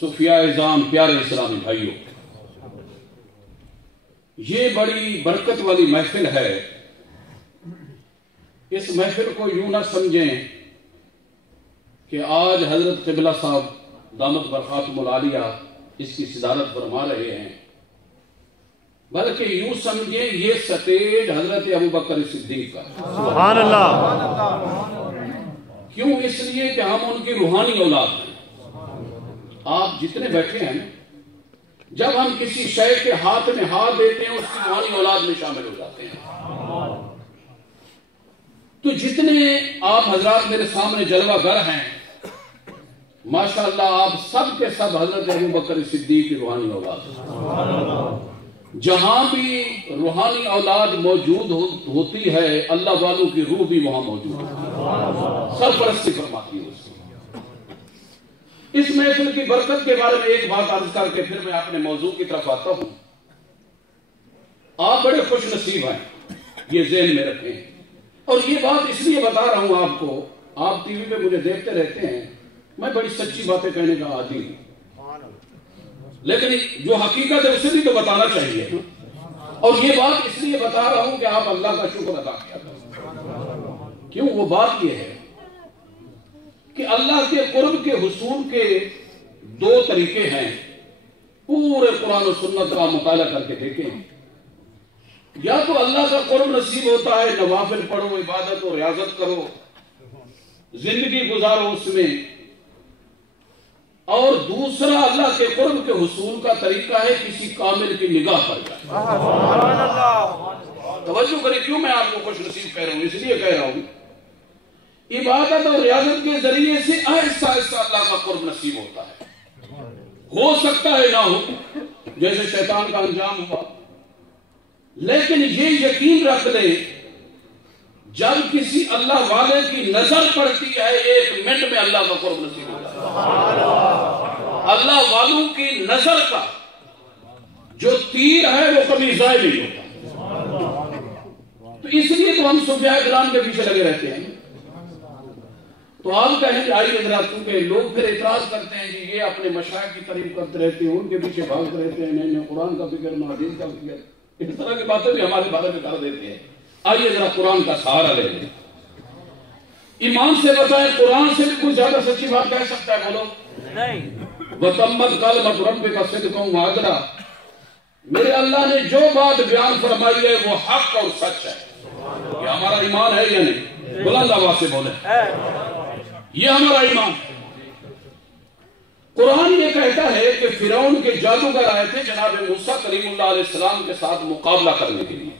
صوفیاء اعظام، پیارے اسلامی بھائیوں، یہ بڑی برکت والی محفل ہے. اس محفل کو یوں نہ سمجھیں کہ آج حضرت قبلہ صاحب دامت برکاتہم العالیہ اس کی صدارت فرما رہے ہیں، بلکہ یوں سمجھیں یہ سٹیج حضرت ابوبکر صدیق کا. سبحان اللہ. کیوں؟ اس لیے کہ ہم ان کی روحانی اولاد ہیں. آپ جتنے بیٹھے ہیں، جب ہم کسی شے کے ہاتھ میں ہاتھ دیتے ہیں اس کی روحانی اولاد میں شامل ہو جاتے ہیں. تو جتنے آپ حضرات میرے سامنے جلوہ گر ہیں، ماشاءاللہ آپ سب کے سب حضرت ابوبکر صدیق کی روحانی اولاد ہیں. جہاں بھی روحانی اولاد موجود ہوتی ہے، اللہ والوں کی روح بھی وہاں موجود ہے، سرپرستی فرماتی ہے اس کی. اس محفل کی برکت کے بارے میں ایک بات عرض کر کے پھر میں اپنے موضوع کی طرف آتا ہوں. آپ بڑے خوش نصیب ہیں، یہ ذہن میں رکھیں. اور یہ بات اس لیے بتا رہا ہوں آپ کو، آپ ٹی وی پہ مجھے دیکھتے رہتے ہیں، میں بڑی سچی باتیں کہنے کا عادی ہوں، لیکن جو حقیقت ہے اسے بھی تو بتانا چاہیے. اور یہ بات اس لیے بتا رہا ہوں کہ آپ اللہ کا شکر ادا کیا کریں. کیوں؟ وہ بات یہ ہے کہ اللہ کے قرب کے حصول کے دو طریقے ہیں. پورے قرآن و سنت کا مطالعہ کر کے دیکھیں. یا تو اللہ کا قرب نصیب ہوتا ہے، نوافل پڑھو، عبادت و ریاضت کرو، زندگی گزارو اس میں. اور دوسرا اللہ کے قرب کے حصول کا طریقہ ہے کسی کامل کی نگاہ پڑ جائے. توجہ کریں، کیوں میں آپ کو خوش نصیب کہہ رہا ہوں؟ اس لیے کہہ رہا ہوں عبادت اور ریاضت کے ذریعے سے آہستہ آہستہ اللہ کا قرب نصیب ہوتا ہے. ہو سکتا ہے نہ ہو، جیسے شیطان کا انجام ہوا، لیکن یہ یقین رکھ لیں جب کسی اللہ والے کی نظر پڑتی ہے 1 منٹ میں اللہ کا قرب نصیب ہوتا ہے. اللہ والوں کی نظر کا جو تیر ہے وہ کبھی ضائع نہیں ہوتا. تو اس لیے تو ہم صوفیاء کرام کے پیچھے لگے رہتے ہیں. تو آپ کہیں کہ آئیے حضرات، کیونکہ لوگ پھر اعتراض کرتے ہیں کہ یہ اپنے مشائخ کی تعریف کرتے رہتے ہیں، ان کے پیچھے بھاگتے رہتے ہیں، نہیں قرآن کا فکر نہ حدیث کا فکر. اس طرح کی باتیں بھی ہمارے بارے میں کر دیتے ہیں. آئیے ذرا قرآن کا سہارا لے لیں. ایمان سے بتائیں، قرآن سے بھی کچھ زیادہ سچی بات کہہ سکتا ہے؟ بولو نہیں. وَتَمَّتْ كَلِمَةُ رَبِّكَ صِدْقًا وَعَدْلًا. میرے اللہ نے جو بات بیان فرمائی ہے وہ حق اور سچ ہے. یہ ہمارا ایمان ہے یا نہیں؟ بلند آواز سے بولیں، یہ ہمارا ایمان ہے. قرآن یہ کہتا ہے کہ فرعون کے جادوگر آئے تھے جناب موسیٰ کلیم اللہ علیہ السلام کے ساتھ مقابلہ کرنے کے لیے.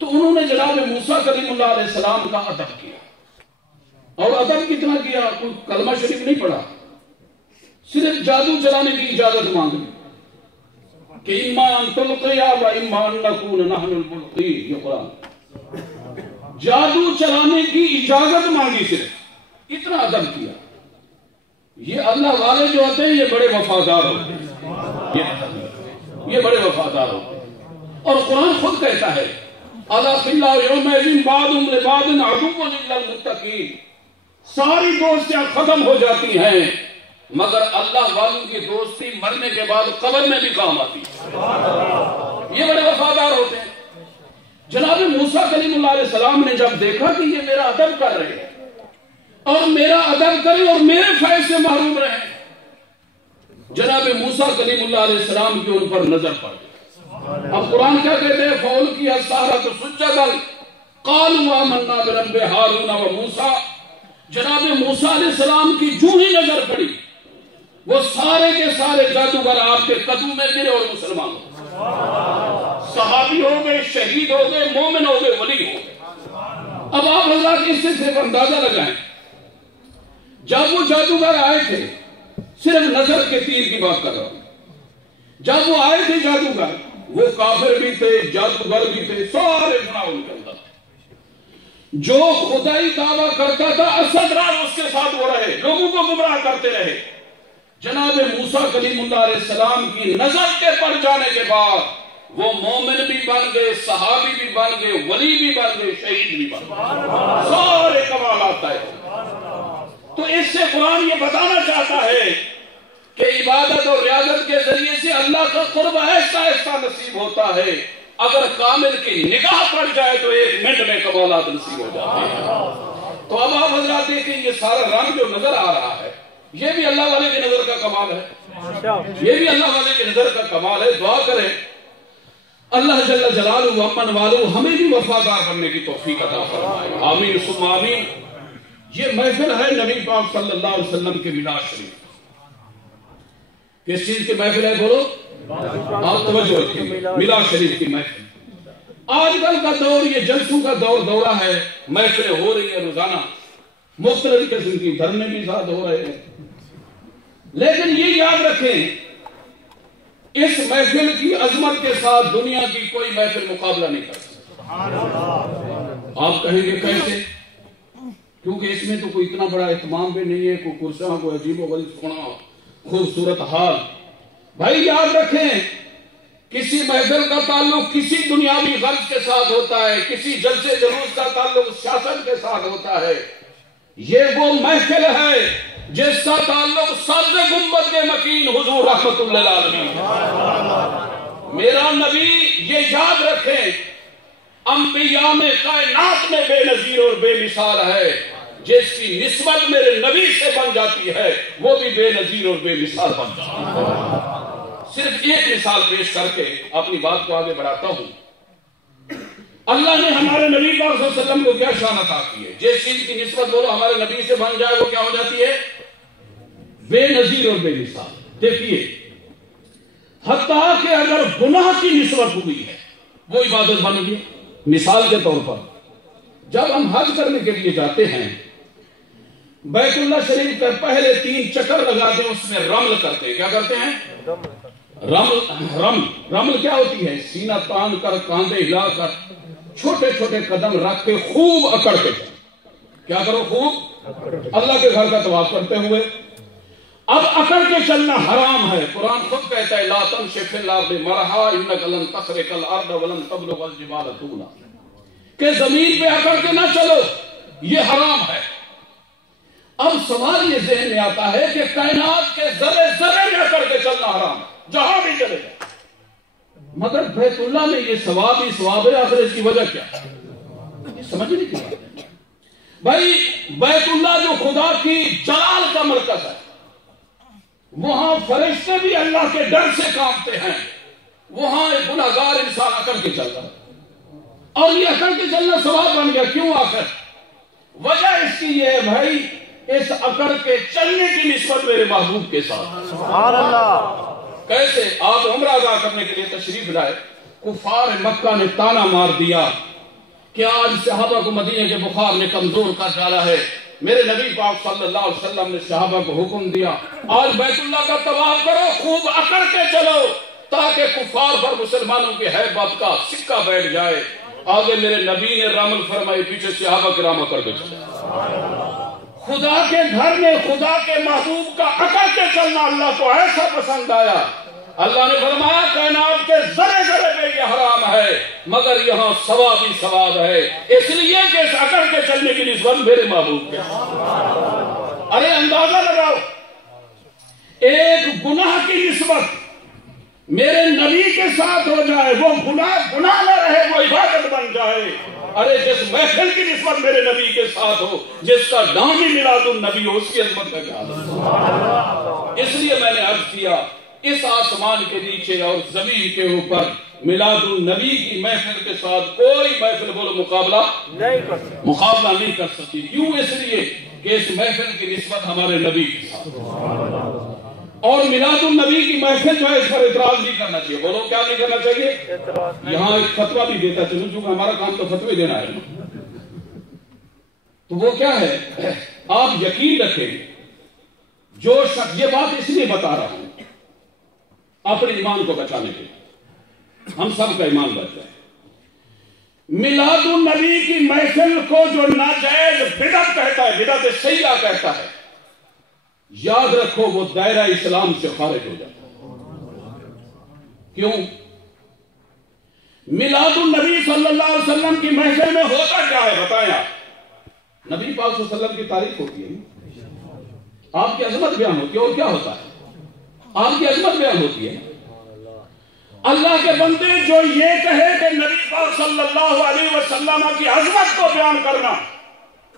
تو انہوں نے جناب موسیٰ کلیم اللہ علیہ السلام کا ادب کیا. اور ادب کتنا کیا؟ کوئی کلمہ شریف نہیں پڑھا، صرف جادو چلانے کی اجازت مانگی کہ اما ان تلقی و اما ان نکون نحن الملقی. یہ قرآن جادو چلانے کی اجازت مانگی، صرف اتنا ادب کیا. یہ اللہ والے جو ہوتے ہیں یہ بڑے وفادار ہوتے ہیں، یہ بڑے وفادار ہوتے ہیں. اور قرآن خود کہتا ہے اَلَا یومئذ بَعْضُهُمْ لِبَعْضٍ عَدُوٌّ إِلَّا الْمُتَّقِينَ. ساری دوستیاں ختم ہو جاتی ہیں مگر اللہ والوں کی دوستی مرنے کے بعد قبر میں بھی کام آتی ہے. یہ بڑے وفادار ہوتے ہیں. جناب موسیٰ کلیم اللہ علیہ السلام نے جب دیکھا کہ یہ میرا ادب کر رہے ہیں اور میرا ادب کرے اور میرے فیض سے محروم رہے، جناب موسیٰ کلیم اللہ علیہ السلام کی ان پر نظر پڑ گئی. اب قرآن کیا کہتے ہیں؟ فَأُلْقِيَ السَّحَرَةُ سُجَّدًا قَالُوا آمَنَّا بِرَبِّ هَارُونَ وَمُوسَىٰ. جناب موسیٰ علیہ السلام کی جو ہی نظر پڑی وہ سارے کے سارے جادوگر آپ کے قدموں میں گرے اور مسلمان ہو گئے. صحابی ہو گئے، شہید ہو گئے، مومن ہو گئے، ولی ہو گئے. اب آپ حضرات اس سے صرف اندازہ لگائیں، جب وہ جادوگر آئے تھے، صرف نظر کے تیر کی بات کر رہا ہوں، جب وہ آئے تھے جادوگر، وہ کافر بھی تھے، جادوگر بھی تھے، سارے گناہ ان کے اندر. جو خدائی دعویٰ کرتا تھا اسد راز اس کے ساتھ وہ رہے، لوگوں کو گمراہ کرتے رہے. جناب موسیٰ کلیم اللہ علیہ السلام کی نظر کے پڑ جانے کے بعد وہ مومن بھی بن گئے، صحابی بھی بن گئے، ولی بھی بن گئے، شہید بھی بن گئے، سارے کمالات آئے. تو اس سے قرآن یہ بتانا چاہتا ہے کہ عبادت اور ریاضت کے ذریعے سے اللہ کا قرب ایسا ایسا نصیب ہوتا ہے، اگر کامل کی نگاہ پڑ جائے تو 1 منٹ میں کمالات نصیب ہو جاتے ہیں۔ تو اب آپ حضرات دیکھیں، یہ سارا رنگ جو نظر آ رہا ہے یہ بھی اللہ والے کی نظر کا کمال ہے، یہ بھی اللہ والے کی نظر کا کمال ہے۔ دعا کریں اللہ جل جلالہ و امن والو ہمیں بھی وفادار بننے کی توفیق عطا فرمائے، آمین ثم آمین۔ یہ محفل ہے نبی پاک صلی اللہ علیہ وسلم کے میلاد شریف۔ کس چیز کی محفل ہے بولو؟ آپ توجہ رکھیں، میلاد شریف کی محفل۔ آج کل کا دور یہ جلسوں کا دور دورہ ہے، محفلیں ہو رہی ہیں روزانہ، مختلف قسم کی دھرنے بھی ساتھ ہو رہے ہیں، لیکن یہ یاد رکھیں اس محفل کی عظمت کے ساتھ دنیا کی کوئی محفل مقابلہ نہیں کر سکتی۔ آپ کہیں گے کیسے؟ کیونکہ اس میں تو کوئی اتنا بڑا اہتمام بھی نہیں ہے، کوئی کرسیاں، کوئی عجیب و غریب سونا خوبصورت حال۔ بھائی یاد رکھیں کسی محفل کا تعلق کسی دنیاوی غرض کے ساتھ ہوتا ہے، کسی جلسے جلوس کا تعلق سیاست کے ساتھ ہوتا ہے۔ یہ وہ محفل ہے جس کا تعلق سرد گنبد کے مکین حضور رحمت اللہ للعالمین۔ میرا نبی یہ یاد رکھیں انبیاء میں کائنات میں بے نظیر اور بے مثال ہے، جس کی نسبت میرے نبی سے بن جاتی ہے وہ بھی بے نظیر اور بے مثال بن جاتی ہے۔ صرف ایک مثال پیش کر کے اپنی بات کو آگے بڑھاتا ہوں۔ اللہ نے ہمارے نبی پاک صلی اللہ علیہ وسلم کو کیا شان عطا کی ہے؟ جس چیز کی نسبت بولو ہمارے نبی سے بن جائے وہ کیا ہو جاتی ہے؟ بے نظیر اور بے مثال۔ دیکھیے حتیٰ کہ اگر گناہ کی نسبت ہوئی ہے وہ عبادت بن گئی۔ مثال کے طور پر جب ہم حج کرنے کے لیے جاتے ہیں، بیت اللہ شریف کے پہلے 3 چکر لگاتے ہیں، اس میں رمل کرتے ہیں۔ کیا کرتے ہیں؟ رمل کیا ہوتی ہے؟ سینہ تان کر، کاندھے ہلا کر، چھوٹے چھوٹے قدم رکھ کے خوب اکڑ کے کیا کرو؟ خوب اللہ کے گھر کا طواف کرتے ہوئے۔ اب اکڑ کے چلنا حرام ہے، قرآن خود کہتا ہے لا تمشِ فی الارض مرحا انک لن تخرق الارض ولن تبلغ الجبال طولا، کہ زمین پہ اکڑ کے نہ چلو، یہ حرام ہے۔ اب سوال یہ ذہن میں آتا ہے کہ کائنات کے ذرے ذرے میں اکڑ کے چلنا حرام ہے، جہاں بھی چلے جائے، مگر بیت اللہ میں یہ ثواب ہی ثواب ہے، آخر اس کی وجہ کیا ہے؟ سمجھنے کی بات ہے بھائی۔ بیت اللہ جو خدا کی جلال کا مرکز ہے، وہاں فرشتے بھی اللہ کے ڈر سے کانپتے ہیں، وہاں ایک گناہگار انسان اکڑ کے چلتا ہے، اور یہ اکڑ کے چلنا ثواب بن گیا۔ کیوں؟ آخر وجہ اس کی یہ ہے بھائی، اس اکڑ کے چلنے کی نسبت میرے محبوب کے ساتھ۔ سبحان اللہ۔ کیسے؟ آپ عمرہ ادا کرنے کے لیے تشریف لائے، کفار مکہ نے تانا مار دیا کہ آج صحابہ کو مدینے کے بخار نے کمزور کر ڈالا ہے۔ میرے نبی پاک صلی اللہ علیہ وسلم نے صحابہ کو حکم دیا آج بیت اللہ کا طواف کرو، خوب اکڑ کے چلو تاکہ کفار پر مسلمانوں کی ہیبت کا سکہ بیٹھ جائے۔ آگے میرے نبی نے رمل فرمائے، پیچھے صحابہ کرام اکڑ کے چلے۔ خدا کے گھر میں خدا کے محبوب کا اکڑ کے چلنا اللہ کو ایسا پسند آیا، اللہ نے فرمایا کائنات کے ذرے ذرے پہ یہ حرام ہے، مگر یہاں ثواب ہی ثواب ہے، اس لیے کہ اس اکڑ کے چلنے کی نسبت میرے محبوب کے۔ ارے اندازہ لگاؤ، ایک گناہ کی نسبت میرے نبی کے ساتھ ہو جائے، وہ گناہ نہ رہے، وہ عبادت بن جائے۔ ارے جس محفل کی نسبت میرے نبی کے ساتھ ہو، جس کا نام ہی میلاد النبی ہو، اس کی عظمت کا کیا ہے؟ اس لیے میں نے عرض کیا اس آسمان کے نیچے اور زمین کے اوپر میلاد النبی کی محفل کے ساتھ کوئی محفل بولو مقابلہ نہیں کر سکتی۔ کیوں؟ اس لیے کہ اس محفل کی نسبت ہمارے نبی کے ساتھ، اور میلاد النبی کی محفل جو ہے اس پر اعتراض نہیں کرنا چاہیے۔ بولو کیا نہیں کرنا چاہیے؟ یہاں ایک فتویٰ بھی دیتا چلوں، چونکہ ہمارا کام تو فتوے دینا ہے، تو وہ کیا ہے؟ آپ یقین رکھیں، جو شخص، یہ بات اس لیے بتا رہا ہوں اپنے ایمان کو بچانے کے لیے، ہم سب کا ایمان بچ جائے۔ میلاد النبی کی محفل کو جو ناجائز بدعت کہتا ہے، بدعت سیئہ کہتا ہے، یاد رکھو وہ دائرہ اسلام سے خارج ہو جاتا ہے۔ کیوں؟ میلاد النبی صلی اللہ علیہ وسلم کی محفل میں ہوتا کیا ہے بتائیں آپ؟ نبی پاک صلی اللہ علیہ وسلم کی تعریف ہوتی ہے، آپ کی عظمت بیان ہوتی ہے، اور کیا ہوتا ہے؟ آپ کی عظمت بیان ہوتی ہے. اللہ کے بندے جو یہ کہے کہ نبی پاک صلی اللہ علیہ وسلم کی عظمت کو بیان کرنا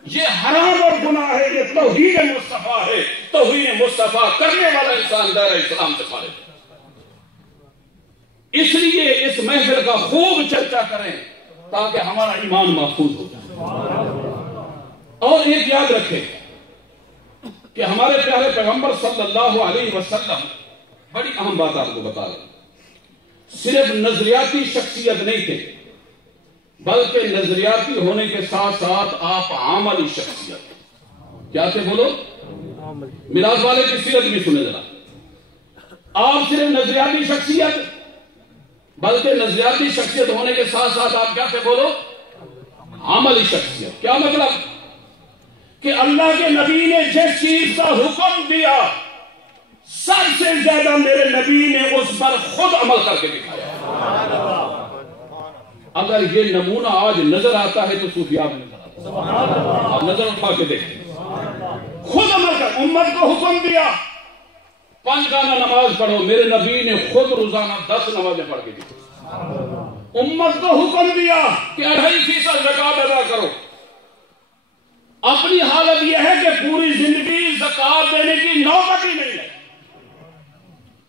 یہ حرام اور گناہ ہے، یہ توہین مصطفیٰ ہے. توہین مصطفیٰ کرنے والا انسان دائرہ اسلام سے خارج ہے. اس لیے اس محفل کا خوب چرچا کریں تاکہ ہمارا ایمان محفوظ ہو جائے. اور ایک یاد رکھیں کہ ہمارے پیارے پیغمبر صلی اللہ علیہ وسلم بڑی اہم بات آپ کو بتا رہے ہیں، صرف نظریاتی شخصیت نہیں تھے بلکہ نظریاتی ہونے کے ساتھ ساتھ آپ عملی شخصیت تھے. کیا تھے بولو؟ میراث والے کی سیرت بھی سنے ذرا. آپ صرف نظریاتی شخصیت بلکہ نظریاتی شخصیت ہونے کے ساتھ ساتھ آپ کیا تھے بولو؟ عملی شخصیت. کیا مطلب؟ کہ اللہ کے نبی نے جس چیز کا حکم دیا سب سے زیادہ میرے نبی نے اس پر خود عمل کر کے دکھایا. اگر یہ نمونہ آج نظر آتا ہے تو صوفیاء میں نظر آتا ہے. آپ نظر اٹھا کے دیکھیں، خود عمل کر. امت کو حکم دیا 5 گانا نماز پڑھو، میرے نبی نے خود روزانہ 10 نمازیں پڑھ کے دی. امت کو حکم دیا کہ 2.5% زکات ادا کرو. اپنی حالت یہ ہے کہ پوری زندگی زکات دینے کی نوبت ہی نہیں ہے.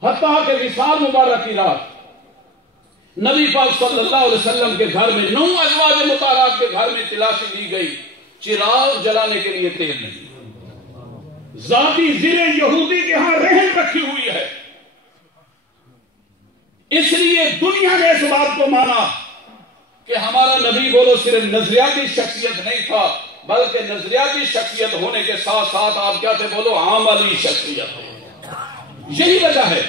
حتیٰ کہ وصال مبارک کی رات نبی پاک صلی اللہ علیہ وسلم کے گھر میں 9 ازواج مطہرات کے گھر میں تلاشی لی گئی، چراغ جلانے کے لیے تیل نہیں. ذاتی زر یہودی کے ہاں رہن رکھی ہوئی ہے. اس لیے دنیا نے اس بات کو مانا کہ ہمارا نبی بولو صرف نظریاتی شخصیت نہیں تھا بلکہ نظریاتی شخصیت ہونے کے ساتھ ساتھ آپ کیا تھے بولو؟ عملی شخصیت. یہی وجہ ہے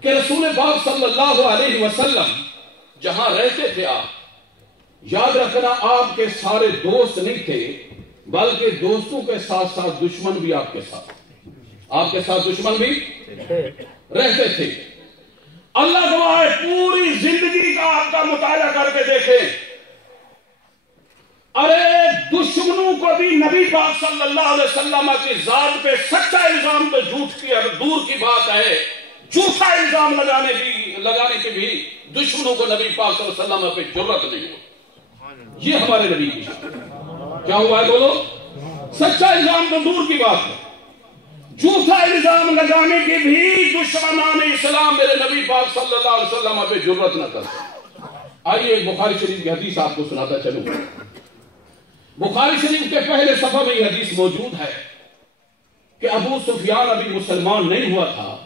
کہ رسول پاک صلی اللہ علیہ وسلم جہاں رہتے تھے، آپ یاد رکھنا آپ کے سارے دوست نہیں تھے بلکہ دوستوں کے ساتھ ساتھ دشمن بھی آپ کے ساتھ دشمن بھی رہتے تھے. اللہ گواہ ہے، پوری زندگی کا آپ کا مطالعہ کر کے دیکھیں، ارے دشمنوں کو بھی نبی پاک صلی اللہ علیہ وسلم کی ذات پہ سچا الزام تو جھوٹ کی دور کی بات ہے، جھوٹا الزام لگانے کی بھی دشمنوں کو نبی پاک صلی اللہ علیہ وسلم پہ جرت نہیں ہو. یہ ہمارے نبی کی شان. کیا ہوا ہے بولو؟ سچا الزام تو دور کی بات ہے، جھوٹا الزام لگانے کی بھی دشمنان اسلام میرے نبی پاک صلی اللہ علیہ وسلم پہ جرت نہ کرتے. آئیے ایک بخاری شریف کی حدیث آپ کو سناتا چلوں. بخاری شریف کے پہلے صفحے میں یہ حدیث موجود ہے کہ ابو سفیان ابھی مسلمان نہیں ہوا تھا.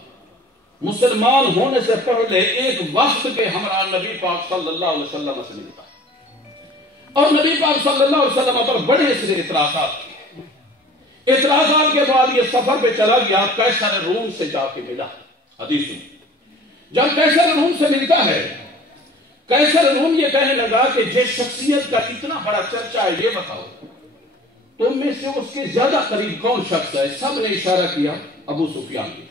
مسلمان ہونے سے پہلے ایک وفد کے ہمراہ نبی پاک صلی اللہ علیہ وسلم سے ملتا اور نبی پاک صلی اللہ علیہ وسلم پر بڑے سے اعتراضات کیے. اعتراضات کے بعد یہ سفر پہ چلا گیا، قیصر روم سے جا کے ملا. حدیث جب قیصر روم سے ملتا ہے، قیصر روم یہ کہنے لگا کہ جس شخصیت کا اتنا بڑا چرچا ہے یہ بتاؤ تم میں سے اس کے زیادہ قریب کون شخص ہے؟ سب نے اشارہ کیا ابو سفیان کی.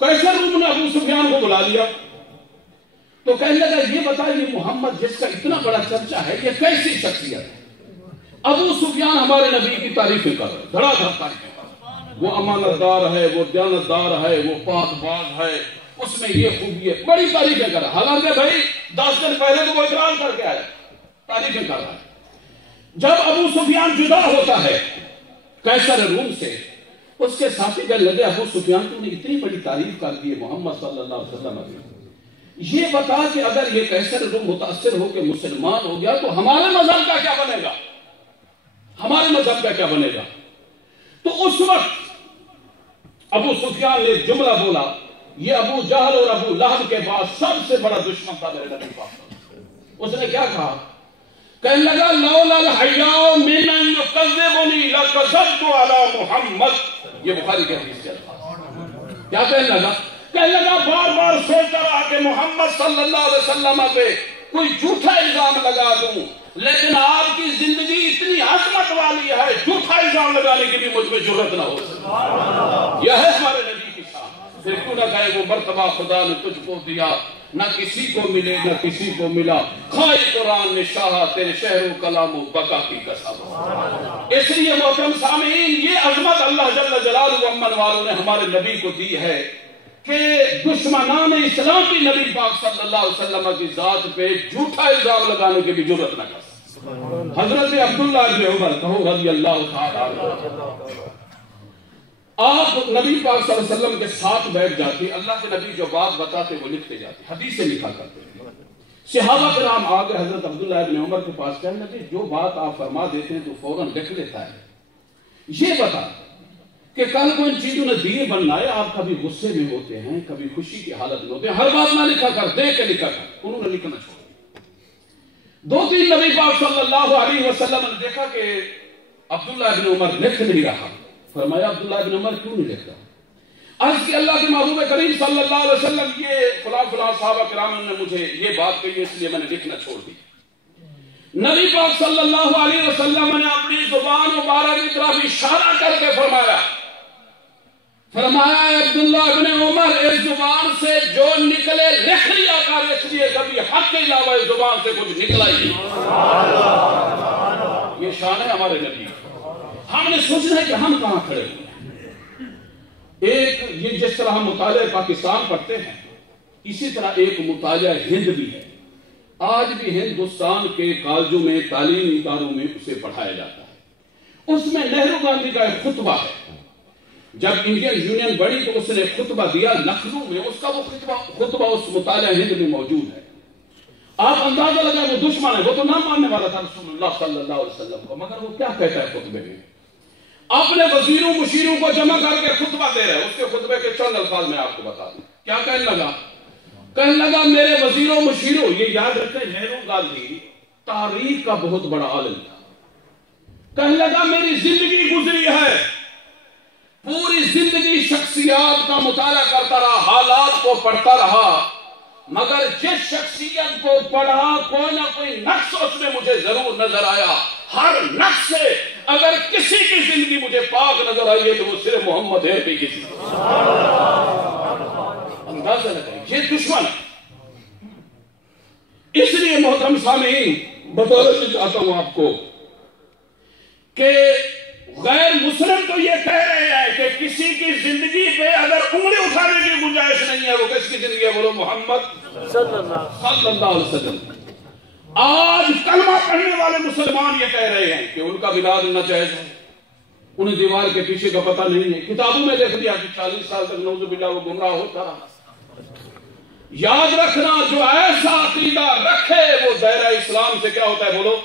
قیصر روم نے ابو سفیان کو بلا لیا تو کہنے لگا یہ بتائیے محمد جس کا اتنا بڑا چرچا ہے یہ کیسی شخصیت ہے؟ ابو سفیان ہمارے نبی کی تعریفیں کر رہے، دھڑا دھڑ تعریفیں کر رہے. وہ امانت دار ہے، وہ دیانتدار ہے، وہ پاک باز ہے، اس میں یہ خوبی ہے، بڑی تعریفیں کر رہا. حالانکہ بھائی 10 دن پہلے تو وہ اعتراض کر کے آیا، تعریفیں کر رہا ہے. جب ابو سفیان جدا ہوتا ہے قیصر روم سے، اس کے ساتھی کہنے لگے ابو سفیان تم نے اتنی بڑی تعریف کر دی ہے محمد صلی اللہ علیہ وسلم کی، یہ بتا کہ اگر یہ قیصر روم متاثر ہو کے مسلمان ہو گیا تو ہمارے مذہب کا کیا بنے گا؟ ہمارے مذہب کا کیا بنے گا؟ تو اس وقت ابو سفیان نے جملہ بولا، یہ ابو جہل اور ابو لہب کے بعد سب سے بڑا دشمن تھا میرے نبی پاک. اس نے کیا کہا؟ کہنے لگا لولا الحیاء من ان یکذبنی لکذبت علی محمد. یہ بخاری کے حدیث سے الفاظ. کیا کہنے لگا؟ کہنے لگا بار بار سوچتا رہا کہ محمد صلی اللہ علیہ وسلم پہ کوئی جھوٹا الزام لگا دوں، لیکن آپ کی زندگی اتنی عظمت والی ہے جھوٹا الزام لگانے کی بھی مجھ میں جرت نہ ہو سکتی. یہ ہے ہمارے نبی کی شان. پھر کیوں نہ کہے وہ مرتبہ خدا نے تجھ کو دیا نہ کسی کو ملے نہ کسی کو ملا، خواہ قرآن نے شاہ تیرے شہر و کلام و بقا کی قسم۔ اس لیے محترم سامعین، یہ عظمت اللہ جل جلالہ و امن والوں نے ہمارے نبی کو دی ہے کہ دشمنان اسلام کی نبی پاک صلی اللہ علیہ وسلم کی ذات پہ جھوٹا الزام لگانے کی بھی جرات نہ کر سکتے۔ حضرت عبداللہ ابن عمر کہو رضی اللہ تعالی عنہ، آپ نبی پاک صلی اللہ علیہ وسلم کے ساتھ بیٹھ جاتے، اللہ کے نبی جو بات بتاتے وہ لکھتے جاتے، حدیثیں لکھا کرتے۔ صحابہ کرام آگے حضرت عبداللہ ابن عمر کے پاس کہنے لگے جو بات آپ فرما دیتے ہیں تو فوراً لکھ لیتا ہے، یہ بتا کہ کل کو ان چیزوں نے دین بننا ہے، آپ کبھی غصے میں ہوتے ہیں کبھی خوشی کی حالت میں ہوتے ہیں، ہر بات نہ لکھا کر، دیکھ کے لکھا کر۔ انہوں نے لکھنا چھوڑا۔ دو تین نبی پاک صلی اللہ علیہ وسلم نے دیکھا کہ عبداللہ ابن عمر لکھ نہیں رہا، فرمایا عبداللہ ابن عمر کیوں نہیں لکھ رہا؟ عرض کہ اللہ کے محبوب کریم صلی اللہ علیہ وسلم یہ فلاں فلاں صحابہ کرام نے مجھے یہ بات کہی اس لیے میں نے لکھنا چھوڑ دی۔ نبی پاک صلی اللہ علیہ وسلم نے اپنی زبان مبارک کی طرف اشارہ کر کے فرمایا عبداللہ ابن عمر اس زبان سے جو نکلے لکھ لیا کر، اس لیے کبھی حق کے علاوہ اس زبان سے کچھ نکلا ہی نہیں۔ یہ شان ہے ہمارے نبی۔ ہم نے سوچنا ہے کہ ہم کہاں کھڑے ہوئے ہیں۔ ایک یہ جس طرح ہم مطالعہ پاکستان پڑھتے ہیں اسی طرح ایک مطالعہ ہند بھی ہے۔ آج بھی ہندوستان کے کالجوں میں تعلیمی اداروں میں اسے پڑھایا جاتا ہے۔ اس میں نہرو گاندھی کا ایک خطبہ ہے۔ جب انڈین یونین بڑی تو اس نے خطبہ دیا لکھنؤ میں، اس کا وہ خطبہ اس مطالعہ ہند میں موجود ہے۔ آپ اندازہ لگائیں وہ دشمن ہے، وہ تو نہ ماننے والا تھا رسول اللہ صلی اللہ علیہ وسلم کو، مگر وہ کیا کہتا ہے خطبے میں؟ اپنے وزیروں مشیروں کو جمع کر کے خطبہ دے رہے ہیں۔ اس کے خطبے کے چند الفاظ میں آپ کو بتا دوں کیا کہنے لگا میرے وزیروں مشیروں، یہ یاد رکھیں نہرو گاندھی تاریخ کا بہت بڑا عالم تھا۔ کہنے لگا میری زندگی گزری ہے، پوری زندگی شخصیات کا مطالعہ کرتا رہا، حالات کو پڑھتا رہا، مگر جس شخصیت کو پڑھا کوئی نہ کوئی نقص اس میں مجھے ضرور نظر آیا۔ ہر نقص سے اگر کسی کی زندگی مجھے پاک نظر آئی ہے تو وہ صرف محمد ہے پہ کسی۔ اندازہ لگائیں یہ دشمن ہے۔ اس لیے محترم سامعین بتانا چاہتا ہوں آپ کو کہ غیر مسلم تو یہ کہہ رہے ہیں کہ کسی کی زندگی پہ اگر انگلی اٹھانے کی گنجائش نہیں ہے وہ کس کی زندگی ہے؟ بولو محمد صلی اللہ علیہ وسلم۔ آج کلمہ پڑھنے والے مسلمان یہ کہہ رہے ہیں کہ ان کا میلاد ناجائز ہے، انہیں دیوار کے پیچھے کا پتہ نہیں ہے، کتابوں میں لکھ دیا کہ 40 سال تک نعوذ باللہ وہ گمراہ ہوتا رہا۔ یاد رکھنا جو ایسا عقیدہ رکھے وہ دائرہ اسلام سے کیا ہوتا ہے؟ بولو۔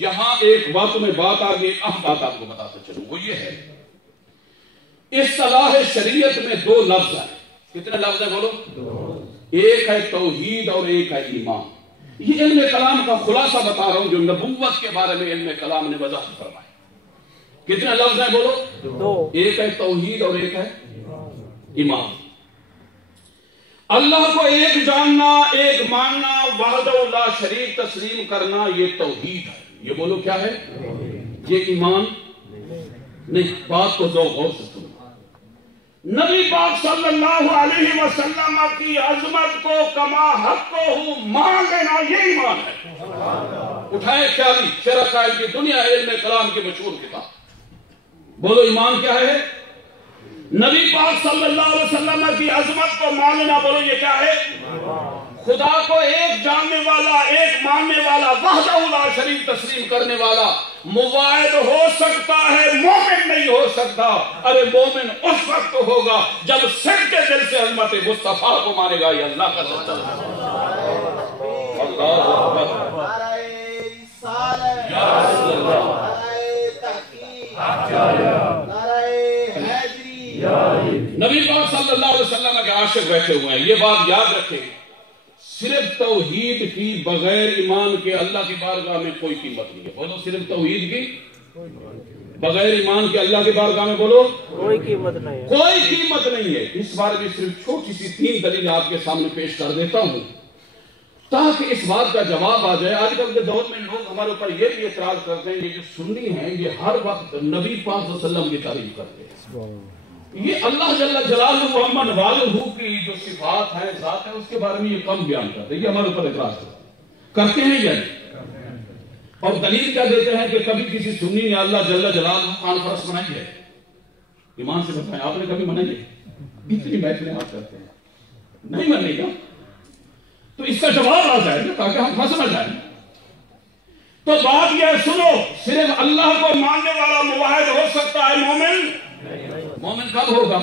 یہاں ایک وقت میں بات آ گئی، اہم بات آپ کو بتاتا چلوں، وہ یہ ہے اصطلاح شریعت میں دو لفظ ہیں۔ کتنے لفظ ہیں؟ بولو۔ ایک ہے توحید اور ایک ہے ایمان۔ یہ علم کلام کا خلاصہ بتا رہا ہوں جو نبوت کے بارے میں علم کلام نے وضاحت فرمائی۔ کتنے لفظ ہیں؟ بولو۔ دو۔ ایک ہے توحید اور ایک ہے ایمان۔ اللہ کو ایک جاننا، ایک ماننا، وحدہ لا شریک تسلیم کرنا، یہ توحید ہے۔ یہ بولو کیا ہے؟ یہ ایمان نہیں۔ بات کو ذوق غور سے سنو۔ نبی پاک صلی اللہ علیہ وسلم کی عظمت کو کما حق کو مان لینا یہ ایمان ہے۔ اٹھائے خیالی شرح قائل کی دنیا علم کلام کی مشہور کتاب، بولو ایمان کیا ہے؟ نبی پاک صلی اللہ علیہ وسلم کی عظمت کو ماننا، بولو یہ کیا ہے؟ خدا کو ایک جاننے والا، ایک ماننے والا، وحدہ لا شریک تسلیم کرنے والا مواعد ہو سکتا ہے، مومن نہیں ہو سکتا۔ ارے مومن اس وقت ہوگا جب صدق کے دل سے عظمت مصطفیٰ کو مانے گا۔ یہ اللہ کا سچا اللہ اکبر۔ نبی پاک صلی اللہ علیہ وسلم کے عاشق بیٹھے ہوئے ہیں، یہ بات یاد رکھیں، صرف توحید کی بغیر ایمان کے اللہ کی بارگاہ میں کوئی قیمت نہیں ہے۔ بولو صرف توحید کی بغیر ایمان کے اللہ کی بارگاہ میں بولو کوئی قیمت نہیں ہے، کوئی قیمت نہیں ہے۔ اس بارے میں صرف چھوٹی سی 3 دلیل آپ کے سامنے پیش کر دیتا ہوں تاکہ اس بات کا جواب آ جائے۔ آج کل کے دور میں لوگ ہمارے اوپر یہ بھی اعتراض کرتے ہیں، یہ جو سنی ہیں یہ ہر وقت نبی پاک صلی اللہ علیہ وسلم کی تعریف کرتے ہیں۔ یہ اللہ جل جلالہ محمد والہ کی جو صفات ہیں ذات ہے اس کے بارے میں یہ کم بیان کرتے ہیں، یہ ہمارے اوپر اعتراض کرتے ہیں یا نہیں؟ اور دلیل کیا دیتے ہیں کہ کبھی کسی سنی نے اللہ جل جلالہ کانفرنس بنائی ہے؟ ایمان سے بتائیں آپ نے کبھی منائی ہے؟ اتنی محفلیں آپ کرتے ہیں، نہیں مننے گا تو اس کا جواب آ جائے گا تاکہ ہم پھنس نہ جائیں۔ تو بات یہ سنو، صرف اللہ کو ماننے والا موحد ہو سکتا ہے مومن؟ مومن کب ہوگا؟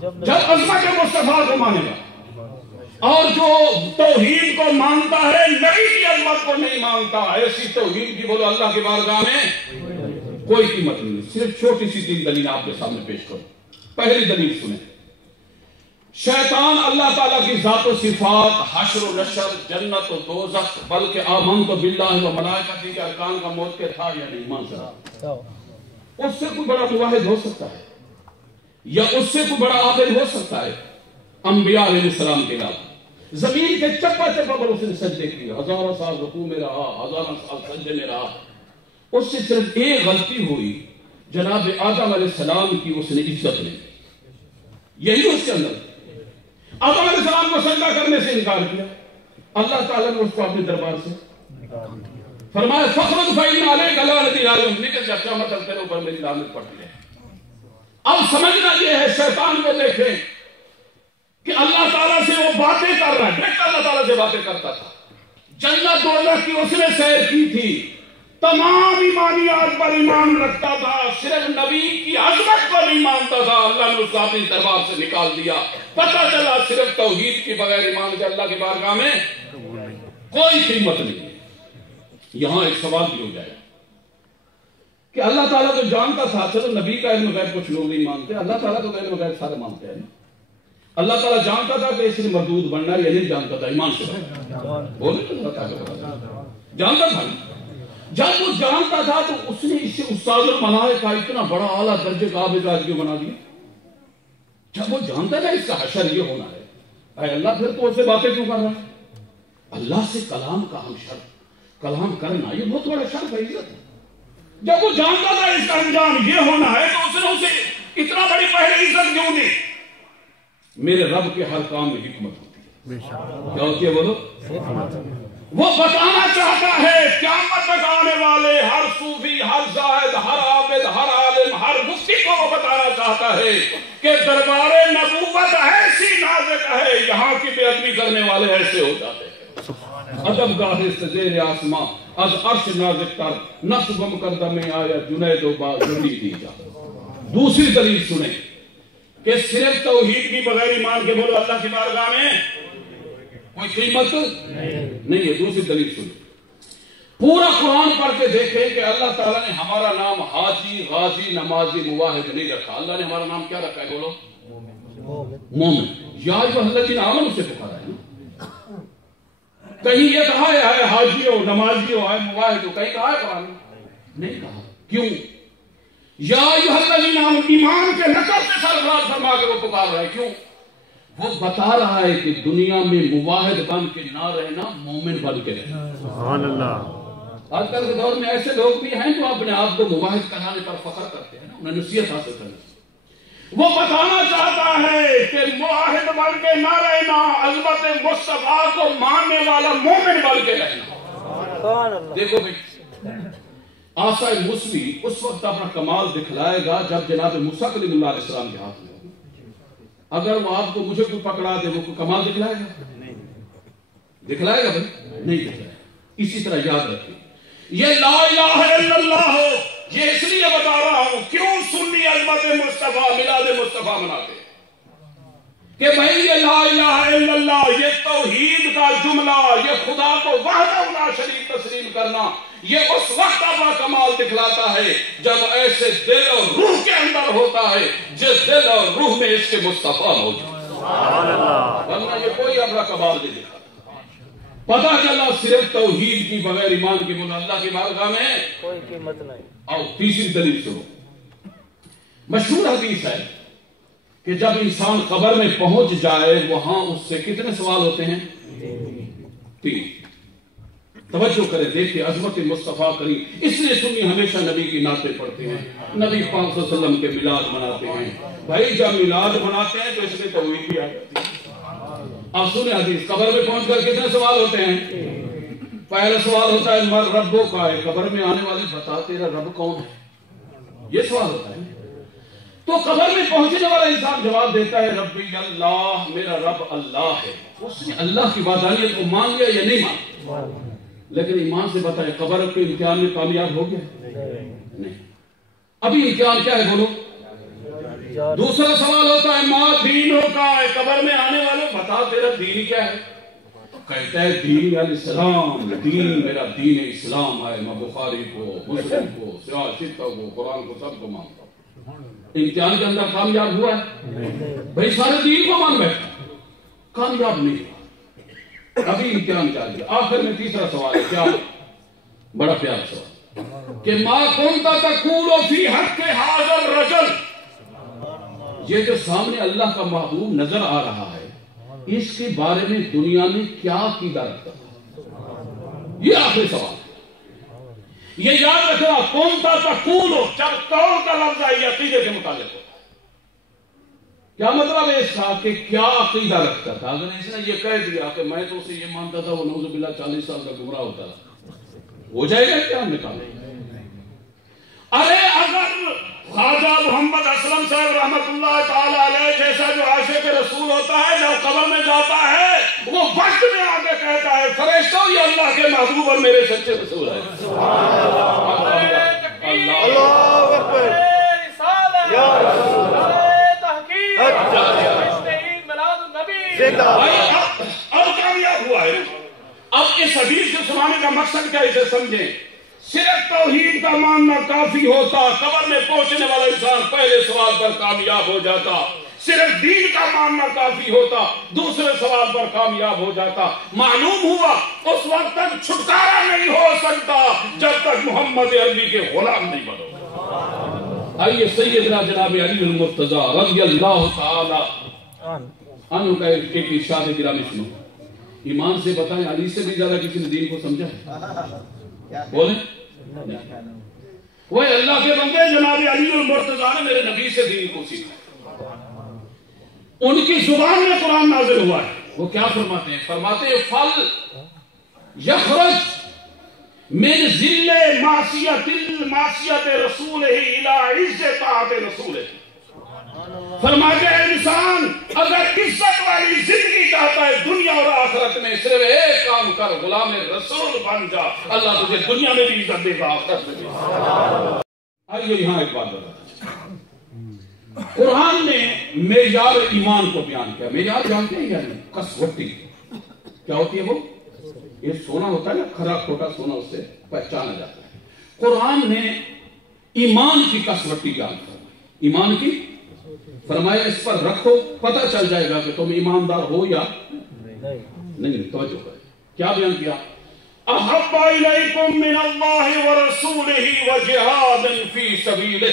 جب عظمت مصطفیٰ کو مانے گا، اور جو توحید کو مانتا ہے نبی کی عظمت کو نہیں مانتا، ایسی توحید کی بولو اللہ کی بارگاہ میں کوئی قیمت نہیں۔ صرف چھوٹی سی تین دلیل آپ کے سامنے پیش کرو۔ پہلی دلیل سنیں، شیطان اللہ تعالیٰ کی ذات و صفات، حشر و نشر، جنت و دوزخ، بلکہ آمنت باللہ و ملائکتہ کے ارکان کا موت کے تھا یا نہیں مانتا؟ اس سے کوئی بڑا موحد ہو سکتا ہے یا اس سے کوئی بڑا عابد ہو سکتا ہے؟ انبیاء علیہ السلام کے علاوہ زمین کے چپا چپا پر اس نے سجدے کیے، ہزاروں سال رکوع میں رہا، ہزاروں سال سجدے میں رہا، اس سے صرف ایک غلطی ہوئی، جناب آدم علیہ السلام کی اس نے عزت لی، یہی اس کے اندر۔ آدم علیہ السلام کو سجدہ کرنے سے انکار کیا، اللہ تعالیٰ نے اس کو اپنے دربار سے فرمایا فخرج فإن علیک لعنتی الی یوم الدین، نکل جا، قیامت تک تیرے اوپر میری لعنت پڑتی ہے۔ اب سمجھنا یہ ہے، شیطان کو دیکھیں کہ اللہ تعالیٰ سے وہ باتیں کر رہا ہے، دیکھتا اللہ تعالیٰ سے باتیں کرتا تھا، جنت دوزخ کی اس نے سیر کی تھی، تمام ایمانیات پر ایمان رکھتا تھا، صرف نبی کی عظمت کو نہیں مانتا تھا، اللہ نے اس کو اپنے دربار سے نکال دیا۔ پتہ چلا صرف توحید کی بغیر ایمان کے اللہ کی بارگاہ میں کوئی قیمت نہیں ہے۔ یہاں ایک سوال بھی ہو جائے کہ اللہ تعالیٰ تو جانتا تھا، چلو نبی کا علم غیب کچھ لوگ نہیں مانتے، اللہ تعالیٰ تو علم غیب سارے مانتے ہیں۔ اللہ تعالیٰ جانتا تھا کہ اس نے مردود بننا ہے یا نہیں جانتا تھا؟ ایمان سے بولے جانتا تھا۔ جب وہ جانتا تھا تو اس نے اسے استاد الملائکہ کا اتنا بڑا اعلیٰ درجے کا عابد کیوں بنا دیا؟ جب وہ جانتا تھا اس کا حشر یہ ہونا ہے، اے اللہ پھر تو اسے باتیں کیوں کر رہا ہے؟ اللہ سے کلام کا ہم شرط کلام کرنا یہ بہت بڑا شرف ہے، عزت ہے۔ جب وہ جانتا تھا اس کا انجام یہ ہونا ہے تو اس نے اسے اتنا بڑی پہلے عزت کیوں دی؟ میرے رب کے ہر کام میں حکمت ہوتی ہے۔ کیا ہوتی ہے بولو؟ وہ بتانا چاہتا ہے قیامت تک آنے والے ہر صوفی، ہر زاہد، ہر عابد، ہر عالم، ہر مفتی کو وہ بتانا چاہتا ہے کہ دربار نبوت ایسی نازک ہے، یہاں کی بے ادبی کرنے والے ایسے ہو جاتے ہیں۔ ادب گاہ زیر آسماں از عرش نازک تر، نفس گم کردہ میں آیا جنید و با جنی دی جا۔ دوسری دلیل سنیں کہ صرف توحید کی بغیر ایمان کے بولو اللہ کی بارگاہ میں کوئی قیمت نہیں ہے۔ دوسری دلیل سنیں، پورا قرآن پڑھ کے دیکھیں کہ اللہ تعالیٰ نے ہمارا نام حاجی، غازی، نمازی، موحد نہیں رکھا، اللہ نے ہمارا نام کیا رکھا ہے بولو؟ مومن۔ یا ایھا الذین آمنوا سے پکارا ہے نا، کہیں یہ کہا ہے حاجی ہو، نمازی ہو، موحد ہو، کہیں کہا ہے قرآن نہیں کہا۔ کیوں؟ یا ایھا الذین آمنوا، ایمان کے لقب سے سرفراز فرما کے وہ پکار رہا ہے۔ کیوں؟ وہ بتا رہا ہے کہ دنیا میں موحد بن کے نہ رہنا، مومن بن کے رہنا۔ سبحان اللہ۔ آج کل کے دور میں ایسے لوگ بھی ہیں جو اپنے آپ کو موحد کہلانے پر فخر کرتے ہیں، انہیں نصیحت حاصل کرنے۔ وہ بتانا چاہتا ہے کہ موحد بن کے نہ رہنا، عظمت مصطفیٰ کو ماننے والا مومن بن کے رہنا۔ دیکھو بھائی، آسا موسوی اس وقت اپنا کمال دکھلائے گا جب جناب موسیٰ کلیم اللہ علیہ السلام کے ہاتھ میں ہو۔ اگر وہ آپ کو مجھے کوئی پکڑا دے وہ کوئی کمال دکھلائے گا؟ دکھلائے گا بھائی؟ نہیں دکھلائے گا۔ اسی طرح یاد رکھیں، یہ لا الہ الا اللہ ہو، یہ اس لیے بتا رہا ہوں کیوں سنی عظمت مصطفیٰ میلاد مصطفیٰ مناتے ہیں کہ بھائی یہ لا الہ الا اللہ، یہ توحید کا جملہ، یہ خدا کو وحدہ لا شریک تسلیم کرنا، یہ اس وقت اپنا کمال دکھلاتا ہے جب ایسے دل اور روح کے اندر ہوتا ہے جس دل اور روح میں اس کے مصطفیٰ موجود، ورنہ یہ کوئی اپنا کمال نہیں دکھاتا۔ پتہ چلا صرف توحید کی بغیر ایمان کی بنا اللہ کی بارگاہ میں کوئی قیمت نہیں۔ اور تیسری دلیل سنو، مشہور حدیث ہے کہ جب انسان قبر میں پہنچ جائے وہاں اس سے کتنے سوال ہوتے ہیں؟ تین۔ توجہ کریں، دیکھیں عظمت مصطفیٰ کریم. اس لیے سنی ہمیشہ نبی کی نعتیں پڑھتے ہیں، نبی پاک صلی اللہ علیہ وسلم کے میلاد مناتے ہیں. بھائی جب میلاد مناتے ہیں تو اس میں توحید بھی آ جاتی ہے. آپ سنیں حدیث، قبر میں پہنچ کر کتنے سوال ہوتے ہیں؟ پہلا سوال ہوتا ہے مر ربو کا ہے، قبر میں آنے والے بتا تیرا رب کون ہے، یہ سوال ہوتا ہے. تو قبر میں پہنچنے والا انسان جواب دیتا ہے ربی اللہ، میرا رب اللہ ہے. اس نے اللہ کی وحدانیت کو مان لیا یا نہیں مان؟ لیکن ایمان سے بتائے قبر کے امتحان میں کامیاب ہو گیا؟ نہیں. ابھی امتحان کیا ہے بولو؟ دوسرا سوال ہوتا ہے ماں دین کا ہے، قبر میں آنے والے بتا تیرا دین کیا ہے؟ کہتا ہے دین الاسلام، دین میرا دین اسلام ہے، میں بخاری کو، مسلم کو، سیاست کو، قرآن کو، سب کو مانتا ہوں. امتحان کے اندر کامیاب ہوا ہے؟ بھائی سارے دین کو مان بیٹھا، کامیاب نہیں ہوا. ابھی امتحان چل گیا. آخر میں تیسرا سوال ہے، کیا؟ بڑا پیارا سوال کہ ما کنت تقول فی حق ھذا الرجل، یہ جو سامنے اللہ کا محبوب نظر آ رہا ہے اس کے بارے میں دنیا میں کیا عقیدہ رکھتا تھا؟ یہ آخری سوال ہے. یہ یاد رکھنا، کنت تقول، جب قول کا لفظ ہے یہ عقیدے کے متعلق ہوتا ہے. کیا مطلب ہے اس کا کہ کیا عقیدہ رکھتا تھا؟ اگر اس نے یہ کہہ دیا کہ میں تو اسے یہ مانتا تھا، وہ نعوذ باللہ 40 سال کا گمراہ ہوتا رہا، ہو جائے گا کیا نکالے؟ ارے اگر خواجہ محمد اسلم صاحب رحمت اللہ تعالی علیہ جیسا جو عاشق رسول ہوتا ہے، جب قبر میں جاتا ہے وہ وقت میں آ کے کہتا ہے فرشتوں یہ اللہ کے محبوب اور میرے سچے رسول ہیں. اللہ اکبر یا رسول اللہ. اور کامیاب ہوا ہے. اب اس حدیث کو سنانے کا مقصد کیا، اسے سمجھیں. صرف توحید کا ماننا کافی ہوتا، قبر میں پہنچنے والا انسان پہلے سوال پر کامیاب ہو جاتا. صرف دین کا ماننا کافی ہوتا، دوسرے سوال پر کامیاب ہو جاتا. معلوم ہوا اس وقت تک چھٹکارا نہیں ہو سکتا جب تک محمد عربی کے غلام نہیں بنو. آئیے سیدنا جناب علی المرتضی رضی اللہ تعالی عنہ کا ایک ارشاد گرامی سنو. ایمان سے بتائیں علی سے بھی زیادہ کسی نے دین کو سمجھا ہے؟ بولیں. وہ اللہ کے بندے جناب علی المرتضی نے میرے نبی سے دین کو سیکھا. ان کی زبان میں قرآن نازل ہوا ہے. وہ کیا فرماتے ہیں؟ فرماتے ہیں فل یخرج من ذل معصیت رسول الى عز طاعت رسول. فرماتے ہیں انسان اگر عزت والی زندگی چاہتا ہے دنیا اور آخرت میں، صرف ایک کام کر، غلام رسول بن جا، اللہ تجھے دنیا میں بھی عزت دے گا، آخرت میں بھی. آئیے یہاں ایک بات بتا. قرآن نے معیار ایمان کو بیان کیا. معیار جانتے ہیں یعنی کسوٹی کیا ہوتی ہے؟ وہ یہ سونا ہوتا ہے نا، کھرا کھوٹا سونا، اس سے پہچانا جاتا ہے. قرآن نے ایمان کی کسوٹی بیان کی. ایمان کی فرمایا اس پر رکھو، پتہ چل جائے گا کہ تم ایماندار ہو یا نہیں. توجہ کریں کیا بیان کیا. احب الیکم من اللہ ورسولہ وجہاد فی سبیلہ.